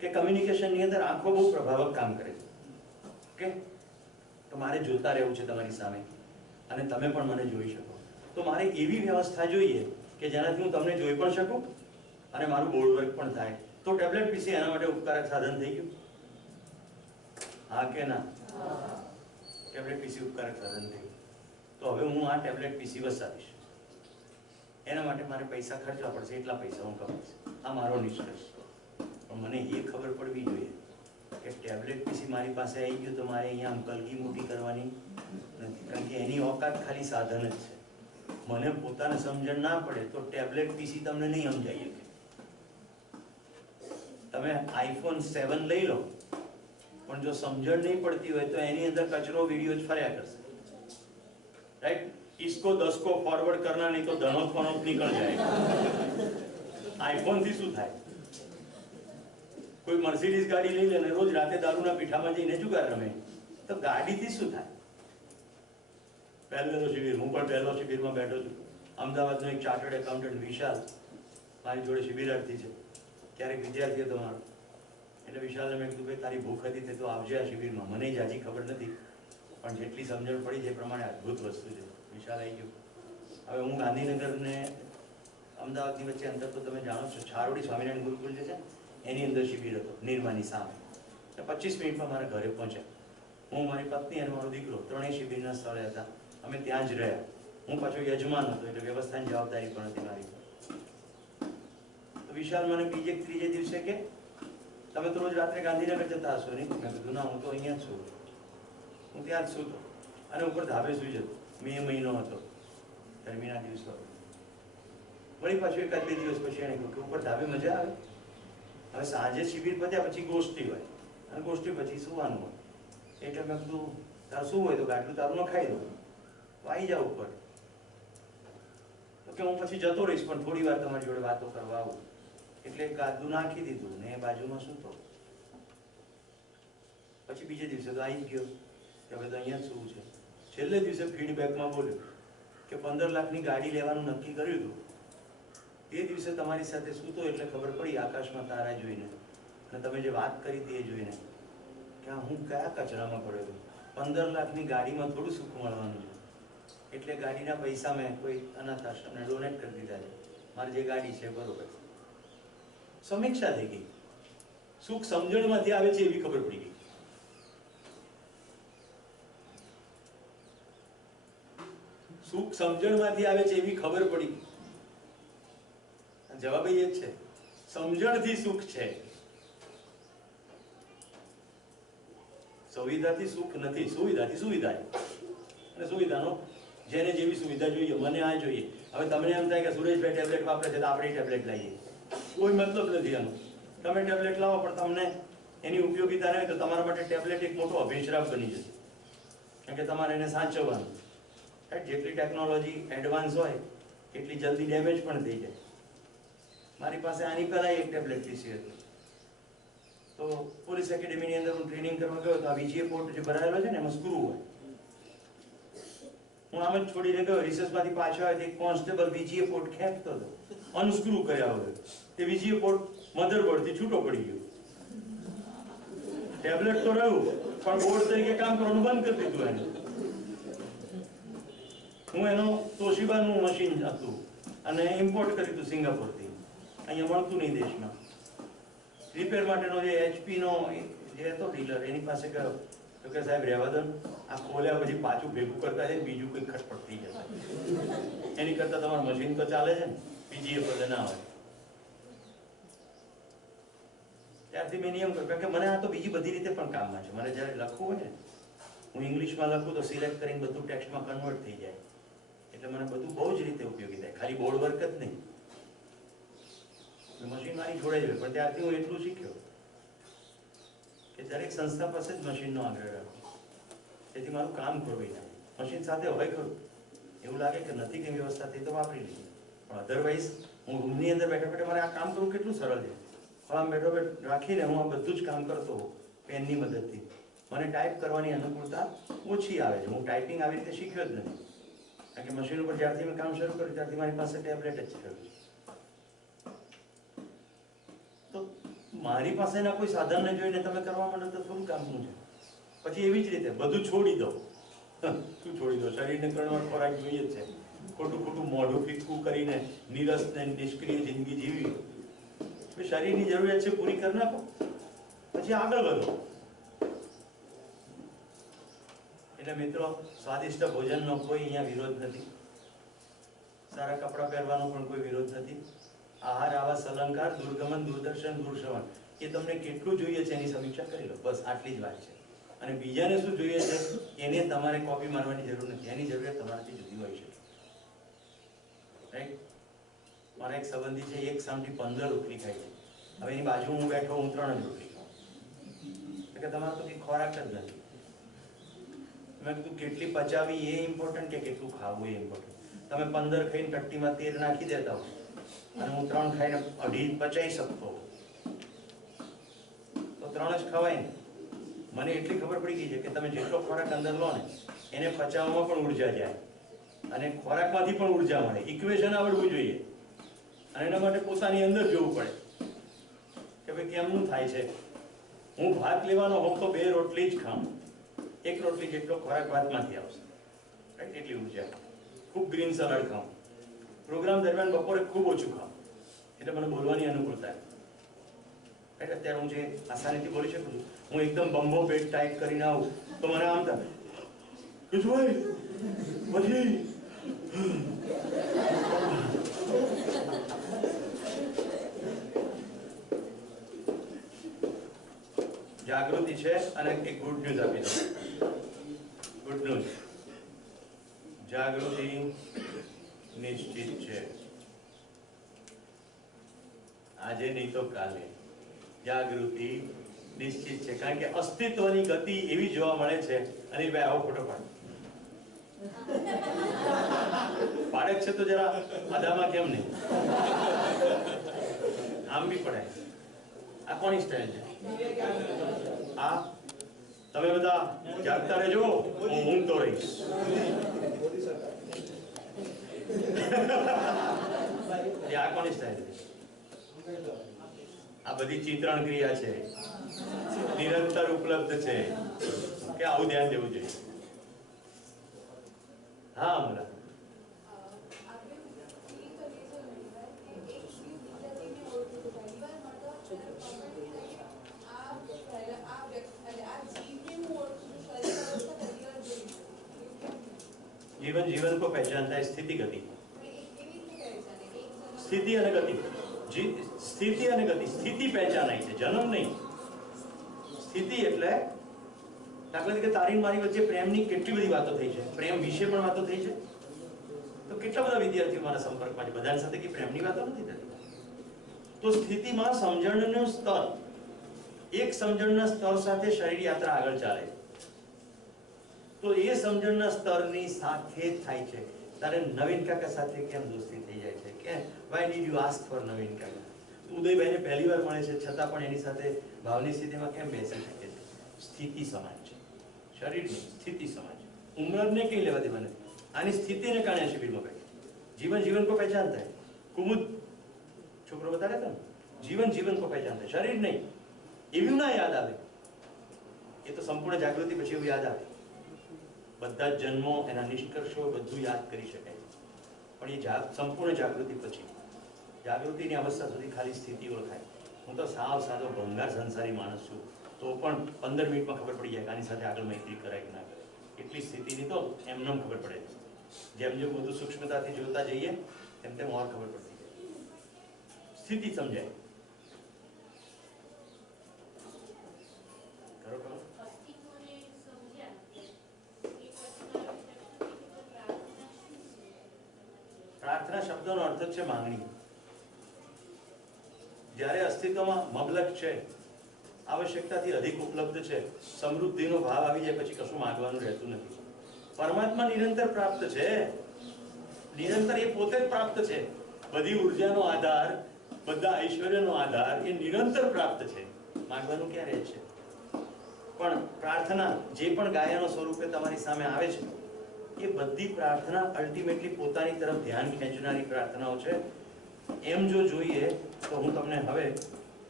કે કમ્યુનિકેશનની અંદર આંખો બહુ પ્રભાવક કામ કરે છે. ઓકે, તો મારે જોતા રહેવું છે તમારી સામે અને તમે પણ મને જોઈ શકો. તો મારે એવી વ્યવસ્થા જોઈએ કે જેનાથી હું તમને જોઈ પણ શકું અને મારું બોર્ડ વર્ક પણ થાય. તો ટેબ્લેટ પીસી એના માટે ઉપકારક સાધન થઈ ગયું. હા કે ના? ટેબ્લેટ પીસી ઉપકારક સાધન થઈ ગયું. તો હવે હું આ ટેબ્લેટ પીસી વસાવીશ. એના માટે મારે પૈસા ખર્ચવા પડશે, એટલા પૈસા હું કમાઈશ. આ મારો નિષ્કર્ષ. પણ મને એ ખબર પડવી જોઈએ કે ટેબ્લેટ પીસી મારી પાસે આવી ગયું તો મારે અહીંયા કલગી મોટી કરવાની નથી, કારણ કે એની ઓકાત ખાલી સાધન જ છે. મને પોતાને સમજણ ના પડે તો ટેબ્લેટ પીસી તમને નહીં સમજાઈ શકે. તમે iPhone 7 લઈ લો પણ જો સમજણ નહીં પડતી હોય તો એની અંદર કચરો વિડીયો જ ફર્યા કરશે. રાઈટ? इसको 10 को फॉरवर्ड करना नहीं तो धनोत फनोत निकल जाएगा. आईफोन થી શું થાય? કોઈ મર્સિડીઝ ગાડી લઈ લે ને રોજ રાતે દારૂના પીઠામાં જઈને જુગાર રમે તો ગાડીથી શું થાય? પહેલો શિબિર, હું પણ પહેલો શિબિરમાં બેઠો છું. અમદાવાદનો એક ચાર્ટર્ડ એકાઉન્ટન્ટ વિશાલ મારી જોડે શિબિરાર્થી છે, ક્યારેક વિદ્યાર્થી હતો મારો. એટલે વિશાલને મેં કીધું ભાઈ તારી ભૂખ હતી તે તો આવજે આ શિબિરમાં. મને જાજી ખબર નથી પણ જેટલી સમજણ પડી છે એ પ્રમાણે અદ્ભુત વસ્તુ છે. વિશાલ આવી ગયો. હવે હું ગાંધીનગર ને અમદાવાદની વચ્ચે અંતર તો તમે જાણો છો, છારોડી સ્વામિનારાયણ ગુરુકુળ જે છે એની અંદર શિબિર હતો, નિર્માની સામે. 25 મિનિટમાં મારા ઘરે પહોંચ્યા. હું, મારી પત્ની અને મારો દીકરો ત્રણેય શિબિરના સ્થળે હતા. અમે ત્યાં જ રહ્યા. હું પાછો યજમાન હતો એટલે વ્યવસ્થાની જવાબદારી પણ હતી મારી. તો વિશાલ મને ત્રીજે દિવસે કે તમે તો રોજ રાત્રે ગાંધીનગર જતા હશો નહીં? મેં કીધું ના, હું તો અહીંયા જ છું. હું ત્યાં જ સૂતો અને ઉપર ધાબે સુઈ જતો. મે મહિનો હતો, ગરમીના દિવસો. વળી પાછું 1-2 દિવસ પછી એને કહ્યું કે ઉપર ધાબે મજા આવે. હવે સાંજે શિબિર પત્યા પછી ગોષ્ઠી હોય અને ગોષ્ઠી પછી સુવાનું હોય. એટલે મેં કીધું તાર શું હોય તો ગાડલું તારું ન ખાઈ દઉં, તો આવી જાવ ઉપર. તો કે હું પછી જતો રહીશ પણ થોડી વાર તમારી જોડે વાતો કરવા આવું. એટલે ગાદલું નાખી દીધું ને બાજુમાં સૂતો. પછી બીજે દિવસે તો આવી ગયો કે હવે તો અહીંયા જ શું છે. છેલ્લે દિવસે ફીડબેકમાં બોલ્યો કે 15 લાખની ગાડી લેવાનું નક્કી કર્યું હતું. તે દિવસે તમારી સાથે સૂતો એટલે ખબર પડી આકાશમાં તારા જોઈને અને તમે જે વાત કરી હતી એ જોઈને કે હું કયા કચરામાં પડ્યો હતો. 15 લાખની ગાડીમાં થોડું સુખ મળવાનું છે. એટલે ગાડીના પૈસા મેં કોઈ અનાથ આશ્રમને ડોનેટ કરી દીધા છે. મારી જે ગાડી છે બરોબર. સમીક્ષા થઈ ગઈ. સુખ સમજણમાંથી આવે છે એવી ખબર પડી ગઈ. સુખ સમજણમાંથી આવે છે એવી ખબર પડી. જવાબ એ જ છે, સમજણથી સુખ છે, સુવિધાથી સુખ નથી. સુવિધાથી સુવિધા, અને સુવિધાનો જેને જેવી સુવિધા જોઈએ, મને આ જોઈએ. હવે તમને એમ થાય કે સુરેશભાઈ ટેબ્લેટ વાપરે છે તો આપણે ટેબ્લેટ લઈએ, કોઈ મતલબ નથી એનો. તમે ટેબ્લેટ લાવો પણ તમને એની ઉપયોગિતા નહીં તો તમારા માટે ટેબ્લેટ એક મોટો અભિશ્રાપ બની જશે, કારણ કે તમારે એને સાચવવાનું. જેટલી ટેકનોલોજી એડવાન્સ હોય એટલી જલ્દી ડેમેજ પણ થઈ જાય. મારી પાસે આની પહેલા એક ટેબ્લેટ પીસી હતું. તો પોલીસ એકેડેમીની અંદર હું ટ્રેનિંગ કરવા ગયો તો આ વીજીએ પોર્ટ જે ભરાયેલો છે ને એમાં સ્ક્રૂ હોય. હું આમ જ છોડીને ગયો. રિસર્ચમાંથી પાછો આવ્યો એક કોન્સ્ટેબલ વીજીએ પોર્ટ ખેંચતો હતો, અનસ્ક્રૂ કર્યા વગર. તે વીજીએ પોર્ટ મધરબોર્ડથી છૂટો પડી ગયો. ટેબ્લેટ તો રહ્યું પણ બોર્ડ તરીકે કામ કરવાનું બંધ કરી દીધું એને. હું એનો તોશિબાનું મશીન હતું અને ઇમ્પોર્ટ કર્યું હતું સિંગાપોરથી. અહીંયા મળતું નહીં દેશમાં. રિપેર માટેનો જે HP નો જે હતો ડીલર, એની પાસે ગયો તો કે સાહેબ રહેવા દો, આ ખોલ્યા પછી પાછું ભેગું કરતા છે બીજું કંઈ ખટપટ થઈ જશે. એની કરતાં તમારું મશીન તો ચાલે છે ને, બીજી એ પદે ના હોય. ત્યારથી મેં નિયમ કર્યો, કારણ કે મને આ તો બીજી બધી રીતે પણ કામમાં છે. મારે જ્યારે લખવું હોય ને, હું ઇંગ્લિશમાં લખું તો સિલેક્ટ કરીને બધું ટેક્સ્ટમાં કન્વર્ટ થઈ જાય. એટલે મને બધું બહુ જ રીતે ઉપયોગી થાય, ખાલી બોર્ડ વર્ક જ નહીં. મશીન મારી જોડે જ હોય. પણ ત્યારથી હું એટલું શીખ્યો કે દરેક સંસ્થા પાસે જ મશીનનો આગ્રહ રાખો, જેથી મારું કામ ખોરવાઈ જાય. મશીન સાથે હોય ખરું, એવું લાગે કે નથી કે વ્યવસ્થા થઈ તો વાપરી લીધી, પણ અધરવાઇઝ હું રૂમની અંદર બેઠા બેઠા મારે આ કામ કરવું કેટલું સરળ છે. આમ બેઠો રાખીને હું આ બધું જ કામ કરતો હોઉં પેનની મદદથી. મને ટાઈપ કરવાની અનુકૂળતા ઓછી આવે છે. હું ટાઈપિંગ આવી રીતે શીખ્યો જ નથી, કારણ કે મશીન ઉપર જ્યારથી મેં કામ શરૂ કર્યું ત્યારથી મારી પાસે ટેબ્લેટ જ છે. તો મારી પાસેના કોઈ સાધનને જોઈને તમે કરવા માંડો તો થોડું કામનું છે. પછી એવી જ રીતે બધું છોડી દો. શું છોડી દો? શરીરને 3 વાર ખોરાક જોઈએ જ છે. ખોટું મોઢું ફીકું કરીને નીરસ ને નિષ્ક્રિય જિંદગી જીવી. શરીરની જરૂરિયાત છે પૂરી કરી નાખો, પછી આગળ વધો. એટલે મિત્રો, સ્વાદિષ્ટ ભોજનનો કોઈ અહીંયા વિરોધ નથી, સારા કપડાં પહેરવાનો પણ કોઈ વિરોધ નથી. આહાર, આવાસ, અલંકાર, દુર્ગમન, દૂરદર્શન, દૂરશ્રવણ એ તમને કેટલું જોઈએ છે એની સમીક્ષા કરી લો. બસ આટલી જ વાત છે. અને બીજાને શું જોઈએ છે એને તમારે કોપી મારવાની જરૂર નથી. એની જરૂરિયાત તમારાથી જુદી હોય છે. રાઈટ? મારા એક સંબંધી છે, એક સામથી 15 રોટલી ખાય છે. હવે એની બાજુ હું બેઠો, હું 3 જ રોટલી ખાઉં. કે તમારે તો કંઈ ખોરાક જ નથી. મેં કીધું કેટલી પચાવી એ ઇમ્પોર્ટન્ટ કે કેટલું ખાવું એ ઇમ્પોર્ટન્ટ? તમે 15 ખાઈને ટટ્ટીમાં 13 નાખી દેતા હો અને હું 3 ખાઈને 2.5 પચાવી શકતો તો 3 જ ખવાય ને. મને એટલી ખબર પડી ગઈ છે કે તમે જેટલો ખોરાક અંદર લો ને એને પચાવવામાં પણ ઉર્જા જાય અને ખોરાકમાંથી પણ ઉર્જા મળે. ઇક્વેશન આવડવું જોઈએ અને એના માટે પોતાની અંદર જોવું પડે કે ભાઈ કેમનું થાય છે. હું ભાત લેવાનો હોઉં તો 2 રોટલી જ ખાઉં. 1 રોટલી જેટલો ખોરાક ભાતમાંથી આવશે, રાઈટ? એટલી ઉર્જા. ખૂબ ગ્રીન સલાડ ખાઉં. પ્રોગ્રામ દરમિયાન બપોરે ખૂબ ઓછું ખાઉં એટલે મને બોલવાની અનુકૂળતા. રાઈટ? અત્યારે હું જે આસાનીથી બોલી શકું છું, હું એકદમ બંબો પેટ ટાઈપ કરીને આવું તો મને આમ થાય કુશભાઈ પછી જાગૃતિ છે. અને એક ગુડ ન્યૂઝ આપી દઉં. ગુડ ન્યૂઝ, જાગૃતિ નિશ્ચિત છે. આજે નહીં તો કાલે જાગૃતિ નિશ્ચિત છે. કારણ કે અસ્તિત્વની ગતિ એવી જોવા મળે છે. અને ભાઈ આવો ફોટો પાડે છે તો જરા અદામાં કેમ નહીં? આમ બી પડે. આ કોની સ્ટાઇલ છે? આ તમે બધા જાગતા રહેજો, હું ઊંઘતો રહીશ. આ કોની સ્ટાઇલ છે? આ બધી ચિત્રણ ક્રિયા છે, નિરંતર ઉપલબ્ધ છે કે આવું ધ્યાન દેવું જોઈએ. હા અમલા, जीवन जीवन को पहचानता है स्थिति गति. स्थिति અને ગતિ. સ્થિતિ અને ગતિ. સ્થિતિ પહેચાનાય છે, જન્મ નહીં. સ્થિતિ એટલે દાખલા તરીકે તારી મારી વચ્ચે પ્રેમની કેટલી બધી વાતો થઈ છે, પ્રેમ વિશે પણ વાતો થઈ છે. તો કેટલા બધા વિદ્યાર્થીઓ મારા સંપર્કમાં છે, બધાની સાથે કે પ્રેમની વાતો નથી થતી. તો સ્થિતિમાં સમજણનું સ્તર, એક સમજણના સ્તર સાથે શરીર યાત્રા આગળ ચાલે છે. તો એ સમજણના સ્તરની સાથે થાય છે. તારે નવીન કાકા સાથે કેમ દોસ્તી થઈ જાય છે? કે why did you ask for નવીન કાકા? ઉદયભાઈને પહેલી વાર મળે છે છતાં પણ એની સાથે ભાવની સ્થિતિમાં કેમ બેસી શકે છે? સ્થિતિ સમાન છે, શરીરની સ્થિતિ સમાન છે. ઉંમરને કઈ લેવા દેવા નથી. આની સ્થિતિને કારણે શિબિરમાં બેઠે. જીવન જીવન કો પહેચાનતા है. કુમુદ છોકરો બતાડે તો જીવન જીવન કો પહેચાનતા है, શરીર નહીં. એવું ના યાદ આવે, એ તો સંપૂર્ણ જાગૃતિ પછી એવું યાદ આવે. બધા જ જન્મો, એના નિષ્કર્ષો બધું યાદ કરી શકાય. પણ એ સંપૂર્ણ જાગૃતિ પછી, જાગૃતિની અવસ્થા સુધી ખાલી સ્થિતિ ઓળખાય. હું તો સાવ સાદો ભંગાર સંસારી માણસ છું, તો પણ 15 મિનિટમાં ખબર પડી જાય કે આની સાથે આગળ મૈત્રી કરાય કે ના કરાય. એટલી સ્થિતિની તો એમને ખબર પડે. જેમ જેમ બધું સૂક્ષ્મતાથી જોતા જઈએ તેમ તેમ ઓર ખબર પડતી જાય, સ્થિતિ સમજાય. કરો કરો. પ્રાર્થના શબ્દનો અર્થ છે માંગણી. જ્યારે અસ્તિત્વમાં મબલક છે, આવશ્યકતાથી અધિક ઉપલબ્ધ છે, સમૃદ્ધિનો ભાવ આવી જાય પછી કશું માંગવાનું રહેતું નથી. પરમાત્મા નિરંતર પ્રાપ્ત છે, નિરંતર એ પોતે જ પ્રાપ્ત છે. બધી ઉર્જાનો આધાર, બધા ઐશ્વર્યનો આધાર એ નિરંતર પ્રાપ્ત છે. માંગવાનું ક્યાં રહે છે? પણ પ્રાર્થના જે પણ ગાયનો સ્વરૂપે તમારી સામે આવે છે, એ બધી પ્રાર્થના અલ્ટિમેટલી પોતાની તરફ ધ્યાન ખેંચનારી પ્રાર્થનાઓ છે. એમ જો જોઈએ તો હું તમને હવે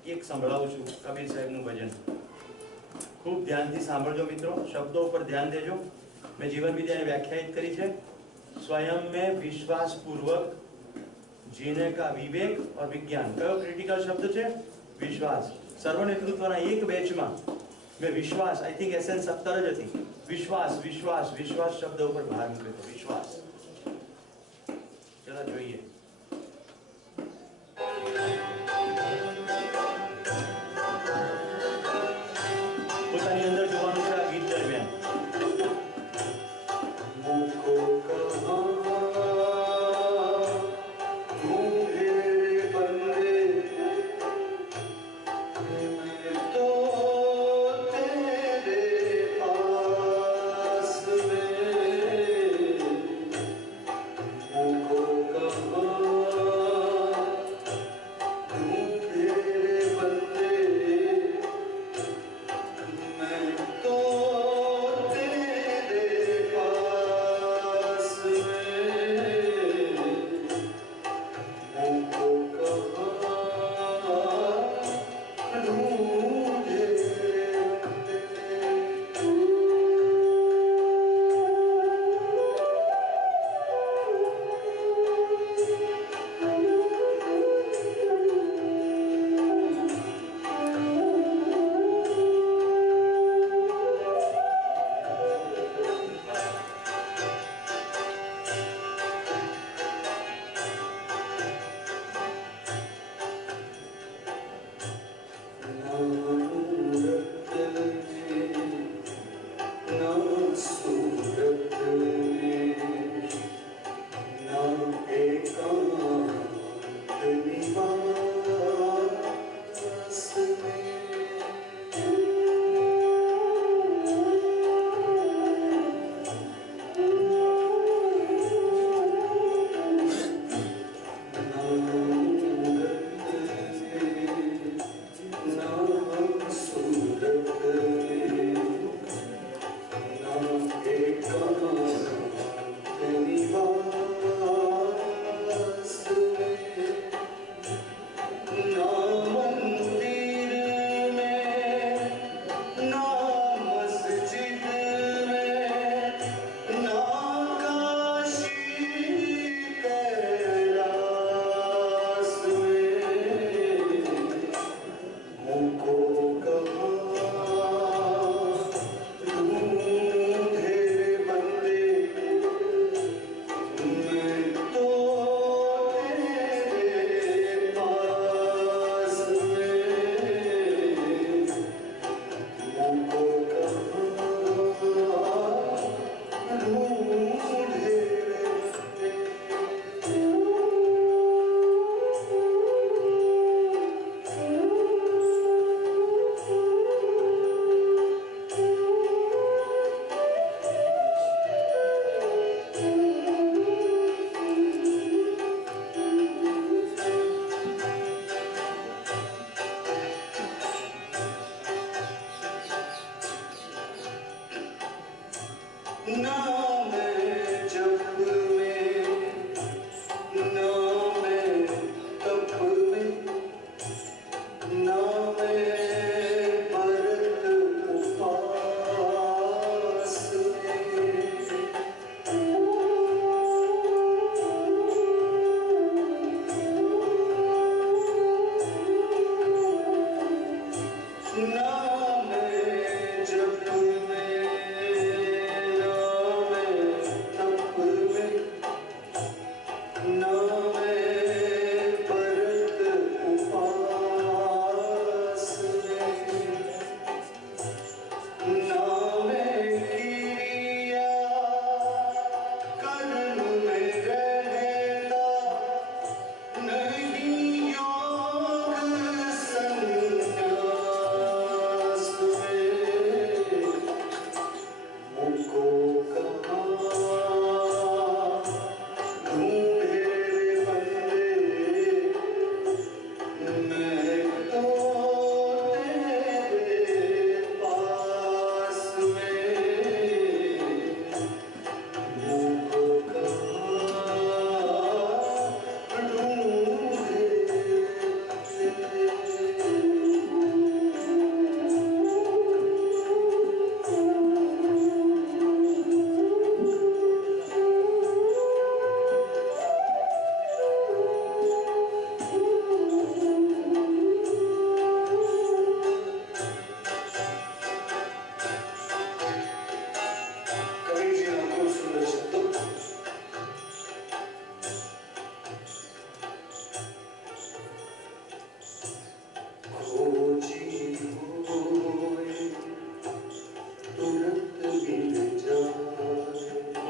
એક સંભળાવું છું કબીર સાહેબનું ભજન. ખૂબ ધ્યાનથી સાંભળજો મિત્રો, શબ્દો ઉપર ધ્યાન દેજો. મેં જીવન વિદ્યાને વ્યાખ્યાયિત કરી છે, स्वयं में विश्वास पूर्वक जीने का विवेक और विज्ञान. कयो क्रिटिकल शब्द છે? વિશ્વાસ. સર્વનેતૃત્વના એક બેચમાં મેં વિશ્વાસ, આઈ થિંક એસેન્સ 17 જ હતી. વિશ્વાસ વિશ્વાસ વિશ્વાસ શબ્દ ઉપર ભાર મૂક્યો હતો. વિશ્વાસ. ચલો જોઈએ. પોતાની અંદર જોવાનું છે આ ગીત દરમિયાન. Oh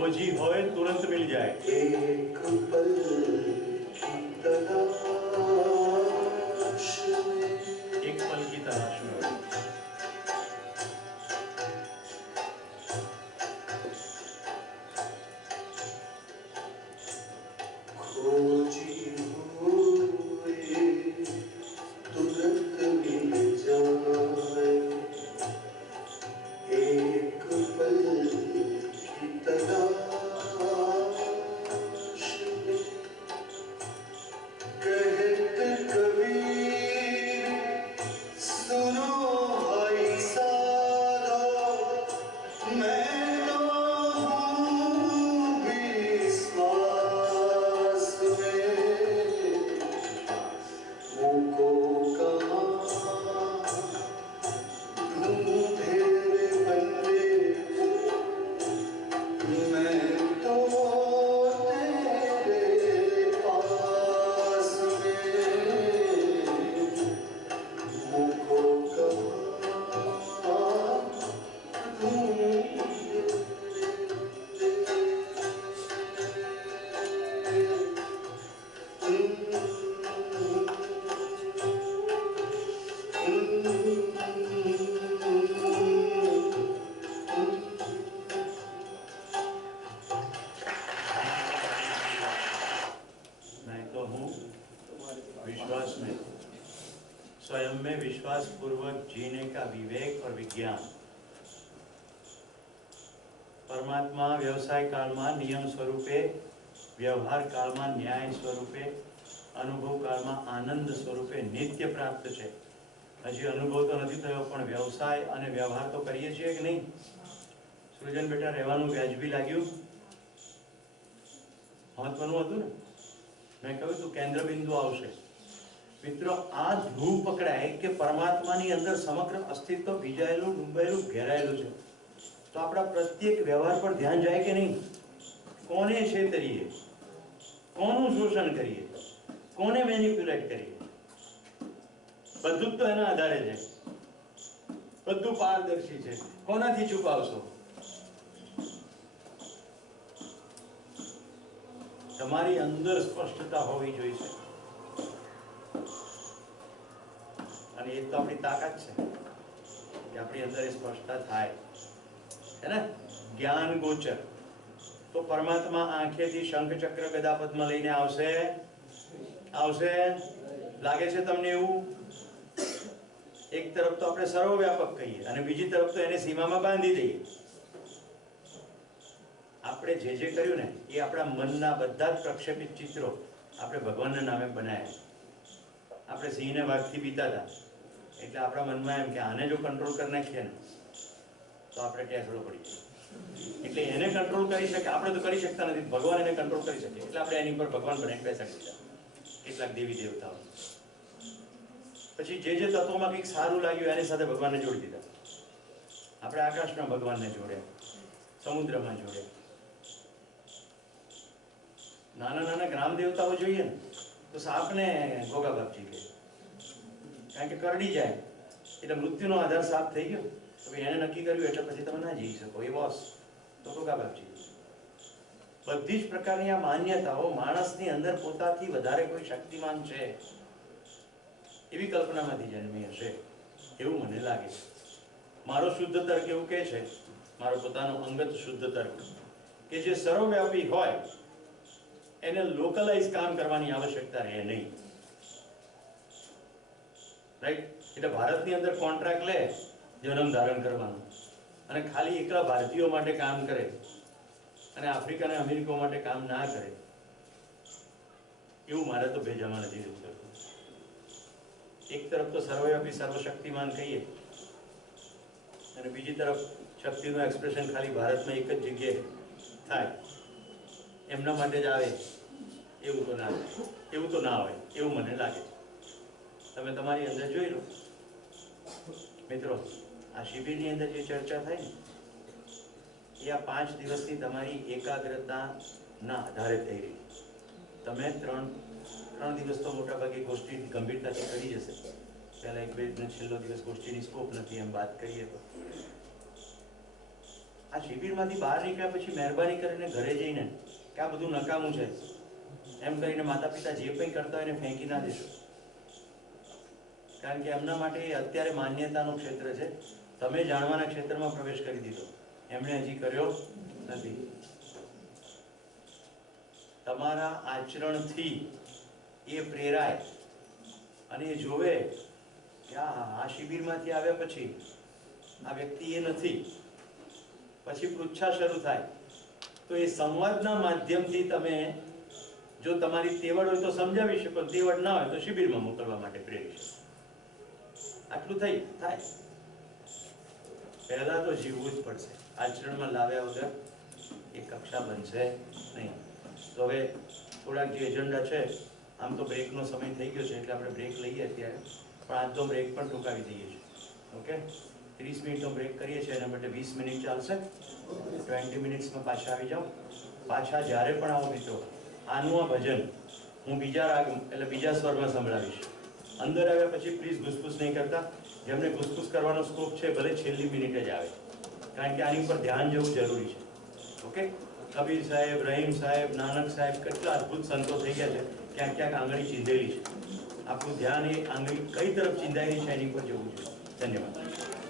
खोजी होए तुरंत मिल जाए। एक पल की तलाश में, एक पल की तलाश में। खोजी हुए तुरंत मिल जाए, एक पल की तलाश में। कहत कबीर सुनो भाई साधो, मैं तो हूँ विश्वास में, मुझको कहाँ ढूंढे रे बंदे, मैं तो तेरे पास में, मुझको कहाँ ढूंढे मैं तो हूँ विश्वास में। स्वयं में विश्वास पूर्वक जीने का विवेक और विज्ञान। परमात्मा व्यवसाय कालમાં નિયમ સ્વરૂપે, વ્યવહાર કાળમાં ન્યાય સ્વરૂપે, અનુભવ કાળમાં આનંદ સ્વરૂપે નિત્ય પ્રાપ્ત છે. હજી અનુભવ તો નથી થયો, પણ વ્યવસાય અને વ્યવહાર તો કરીએ છીએ કે નહીં? સૃજન બેટા, રહેવાનું વ્યાજબી લાગ્યું? મહત્વનું હતું ને? મેં કહ્યું તું કેન્દ્ર બિંદુ આવશે. મિત્રો, આ ધ્રુવ પકડાય કે પરમાત્માની અંદર સમગ્ર અસ્તિત્વ ભીજાયેલું, ડૂબાયેલું, ઘેરાયેલું છે, તો આપણા પ્રત્યેક વ્યવહાર પર ધ્યાન જાય કે નહીં? કોને છેતરીએ, કોનું શોષણ કરીએ, કોને મેનિપ્યુલેટ કરીએ, બધું જ તો એના આધારે છે. બધું પારદર્શી છે. કોનાથી છુપાવશો? તમારી અંદર સ્પષ્ટતા હોવી જોઈએ, અને એ તો આપણી તાકાત છે કે આપણી અંદર એ સ્પષ્ટતા થાય, હે ને? જ્ઞાન ગોચર તો પરમાત્મા આંખેથી શંખ ચક્ર ગદા પદ્મ લઈને આવશે? આવશે? લાગે છે તમને એવું? એક તરફ તો આપણે સર્વવ્યાપક કહીએ અને બીજી તરફ તો એને સીમામાં બાંધી દઈએ. આપણે જે જે કર્યું ને એ આપણા મનના બધા જ પ્રક્ષેપિત ચિત્રો આપણે ભગવાનના નામે બનાવ્યા. આપણે સિંહને વાઘથી બીતા હતા એટલે આપણા મનમાં એમ કે આને જો કંટ્રોલ કરી નાખીએ ને તો આપણે ટેસડો પડી જાય. એટલે એને કંટ્રોલ કરી શકે, આપણે તો કરી શકતા નથી, ભગવાન એને કંટ્રોલ કરી શકે. એટલે આપણે એની પર ભગવાન બનાવીને બેસાડી દીધા, કેટલાક દેવી દેવતાઓ. પછી જે જે તત્વોમાં કંઈક સારું લાગ્યું એની સાથે ભગવાનને જોડી દીધા. આપણે આકાશના ભગવાનને જોડ્યા, સમુદ્રમાં જોડ્યા. નાના નાના ગ્રામ દેવતાઓ જોઈએ ને તો સાપને ગોગા બાપજી કહે, કારણ કે કરડી જાય એટલે મૃત્યુનો આધાર સાપ થઈ ગયો. તો એને નક્કી કર્યું એટલે પછી તમે ના જઈ શકો, એ બોસ તો ગોગા બાપજી. બધી જ પ્રકારની આ માન્યતાઓ માણસની અંદર પોતાથી વધારે કોઈ શક્તિમાન છે એવી કલ્પનામાંથી જન્મી હશે, એવું મને લાગે છે. મારો શુદ્ધ તર્ક એવું કહે છે, મારો પોતાનો અંગત શુદ્ધ તર્ક, કે જે સર્વવ્યાપી હોય એને લોકલાઇઝ કામ કરવાની આવશ્યકતા રહે નહીં. રાઈટ? એટલે ભારતની અંદર કોન્ટ્રાક્ટ લે જન્મ ધારણ કરવાનો અને ખાલી એકલા ભારતીયો માટે કામ કરે અને આફ્રિકા અને અમેરિકા માટે કામ ના કરે, એવું મારે તો ભેજામાં નથી જોતું. એક તરફ તો સર્વવ્યાપી સર્વશક્તિમાન કહીએ અને બીજી તરફ શક્તિનું એક્સપ્રેશન ખાલી ભારતમાં એક જ જગ્યાએ થાય, એમના માટે જ આવે એવું તો ના હોય એવું મને લાગે છે. તમે તમારી અંદર જોઈ લો મિત્રો, આ શિબિરની અંદર જે ચર્ચા થાય ને એ આ 5 દિવસની તમારી એકાગ્રતાના આધારે થઈ રહી. તમે ત્રણ દિવસ તો મોટા ભાગે ગોષ્ઠી ગંભીરતાથી કરી જશે. પહેલા 1-2 છેલ્લો દિવસ ગોષ્ઠીની સ્કોપ નથી એમ વાત કરીએ તો આ શિબિરમાંથી બહાર નીકળ્યા પછી મહેરબાની કરીને ઘરે જઈને કે આ બધું નકામું છે એમ કરીને માતા પિતા જે કંઈ કરતા હોય એને ફેંકી ના દેશો. કારણ કે એમના માટે અત્યારે માન્યતાનું ક્ષેત્ર છે. તમે જાણવાના ક્ષેત્રમાં પ્રવેશ કરી દીધો, એમણે હજી કર્યો નથી. તમારા આચરણથી એ પ્રેરાય અને એ જોવે કે આ શિબિરમાંથી આવ્યા પછી આ વ્યક્તિ એ નથી, પછી પૃચ્છા શરૂ થાય તો એ સંવાદના માધ્યમથી તમે જો તમારી તેવડ હોય તો સમજાવી શકો, તેવડ ના હોય તો શિબિરમાં મોકલવા માટે પ્રેરી શકો. આટલું થાય. પહેલા તો જીવવું જ પડશે. આચરણમાં લાવ્યા વગર એ કક્ષા બનશે નહીં. તો હવે થોડાક જે એજન્ડા છે, આમ તો બ્રેકનો સમય થઈ ગયો છે એટલે આપણે બ્રેક લઈએ અત્યારે, પણ આજ તો બ્રેક પણ ટૂંકાવી દઈએ છીએ. ઓકે, 30 મિનિટનો બ્રેક કરીએ છીએ, એના માટે 20 મિનિટ ચાલશે. 20 મિનિટ્સમાં પાછા આવી જાઓ. પાછા જ્યારે પણ આવો મિત્રો, આનું આ ભજન હું બીજા રાગ એટલે બીજા સ્વરમાં સંભળાવીશ. અંદર આવ્યા પછી પ્લીઝ ઘૂસપૂસ નહીં કરતા. જેમને ઘૂસપૂસ કરવાનો સ્કોપ છે ભલે છેલ્લી મિનિટે જ આવે, કારણ કે આની ઉપર ધ્યાન જવું જરૂરી છે. ઓકે, કબીર સાહેબ, રહીમ સાહેબ, નાનક સાહેબ કેટલા અદ્ભુત સંતો થઈ ગયા છે. ક્યાંક ક્યાંક આંગળી ચીંધેલી છે. આપણું ધ્યાન એ આંગળી કઈ તરફ ચીંધાયેલી છે એની પર જવું જોઈએ. ધન્યવાદ.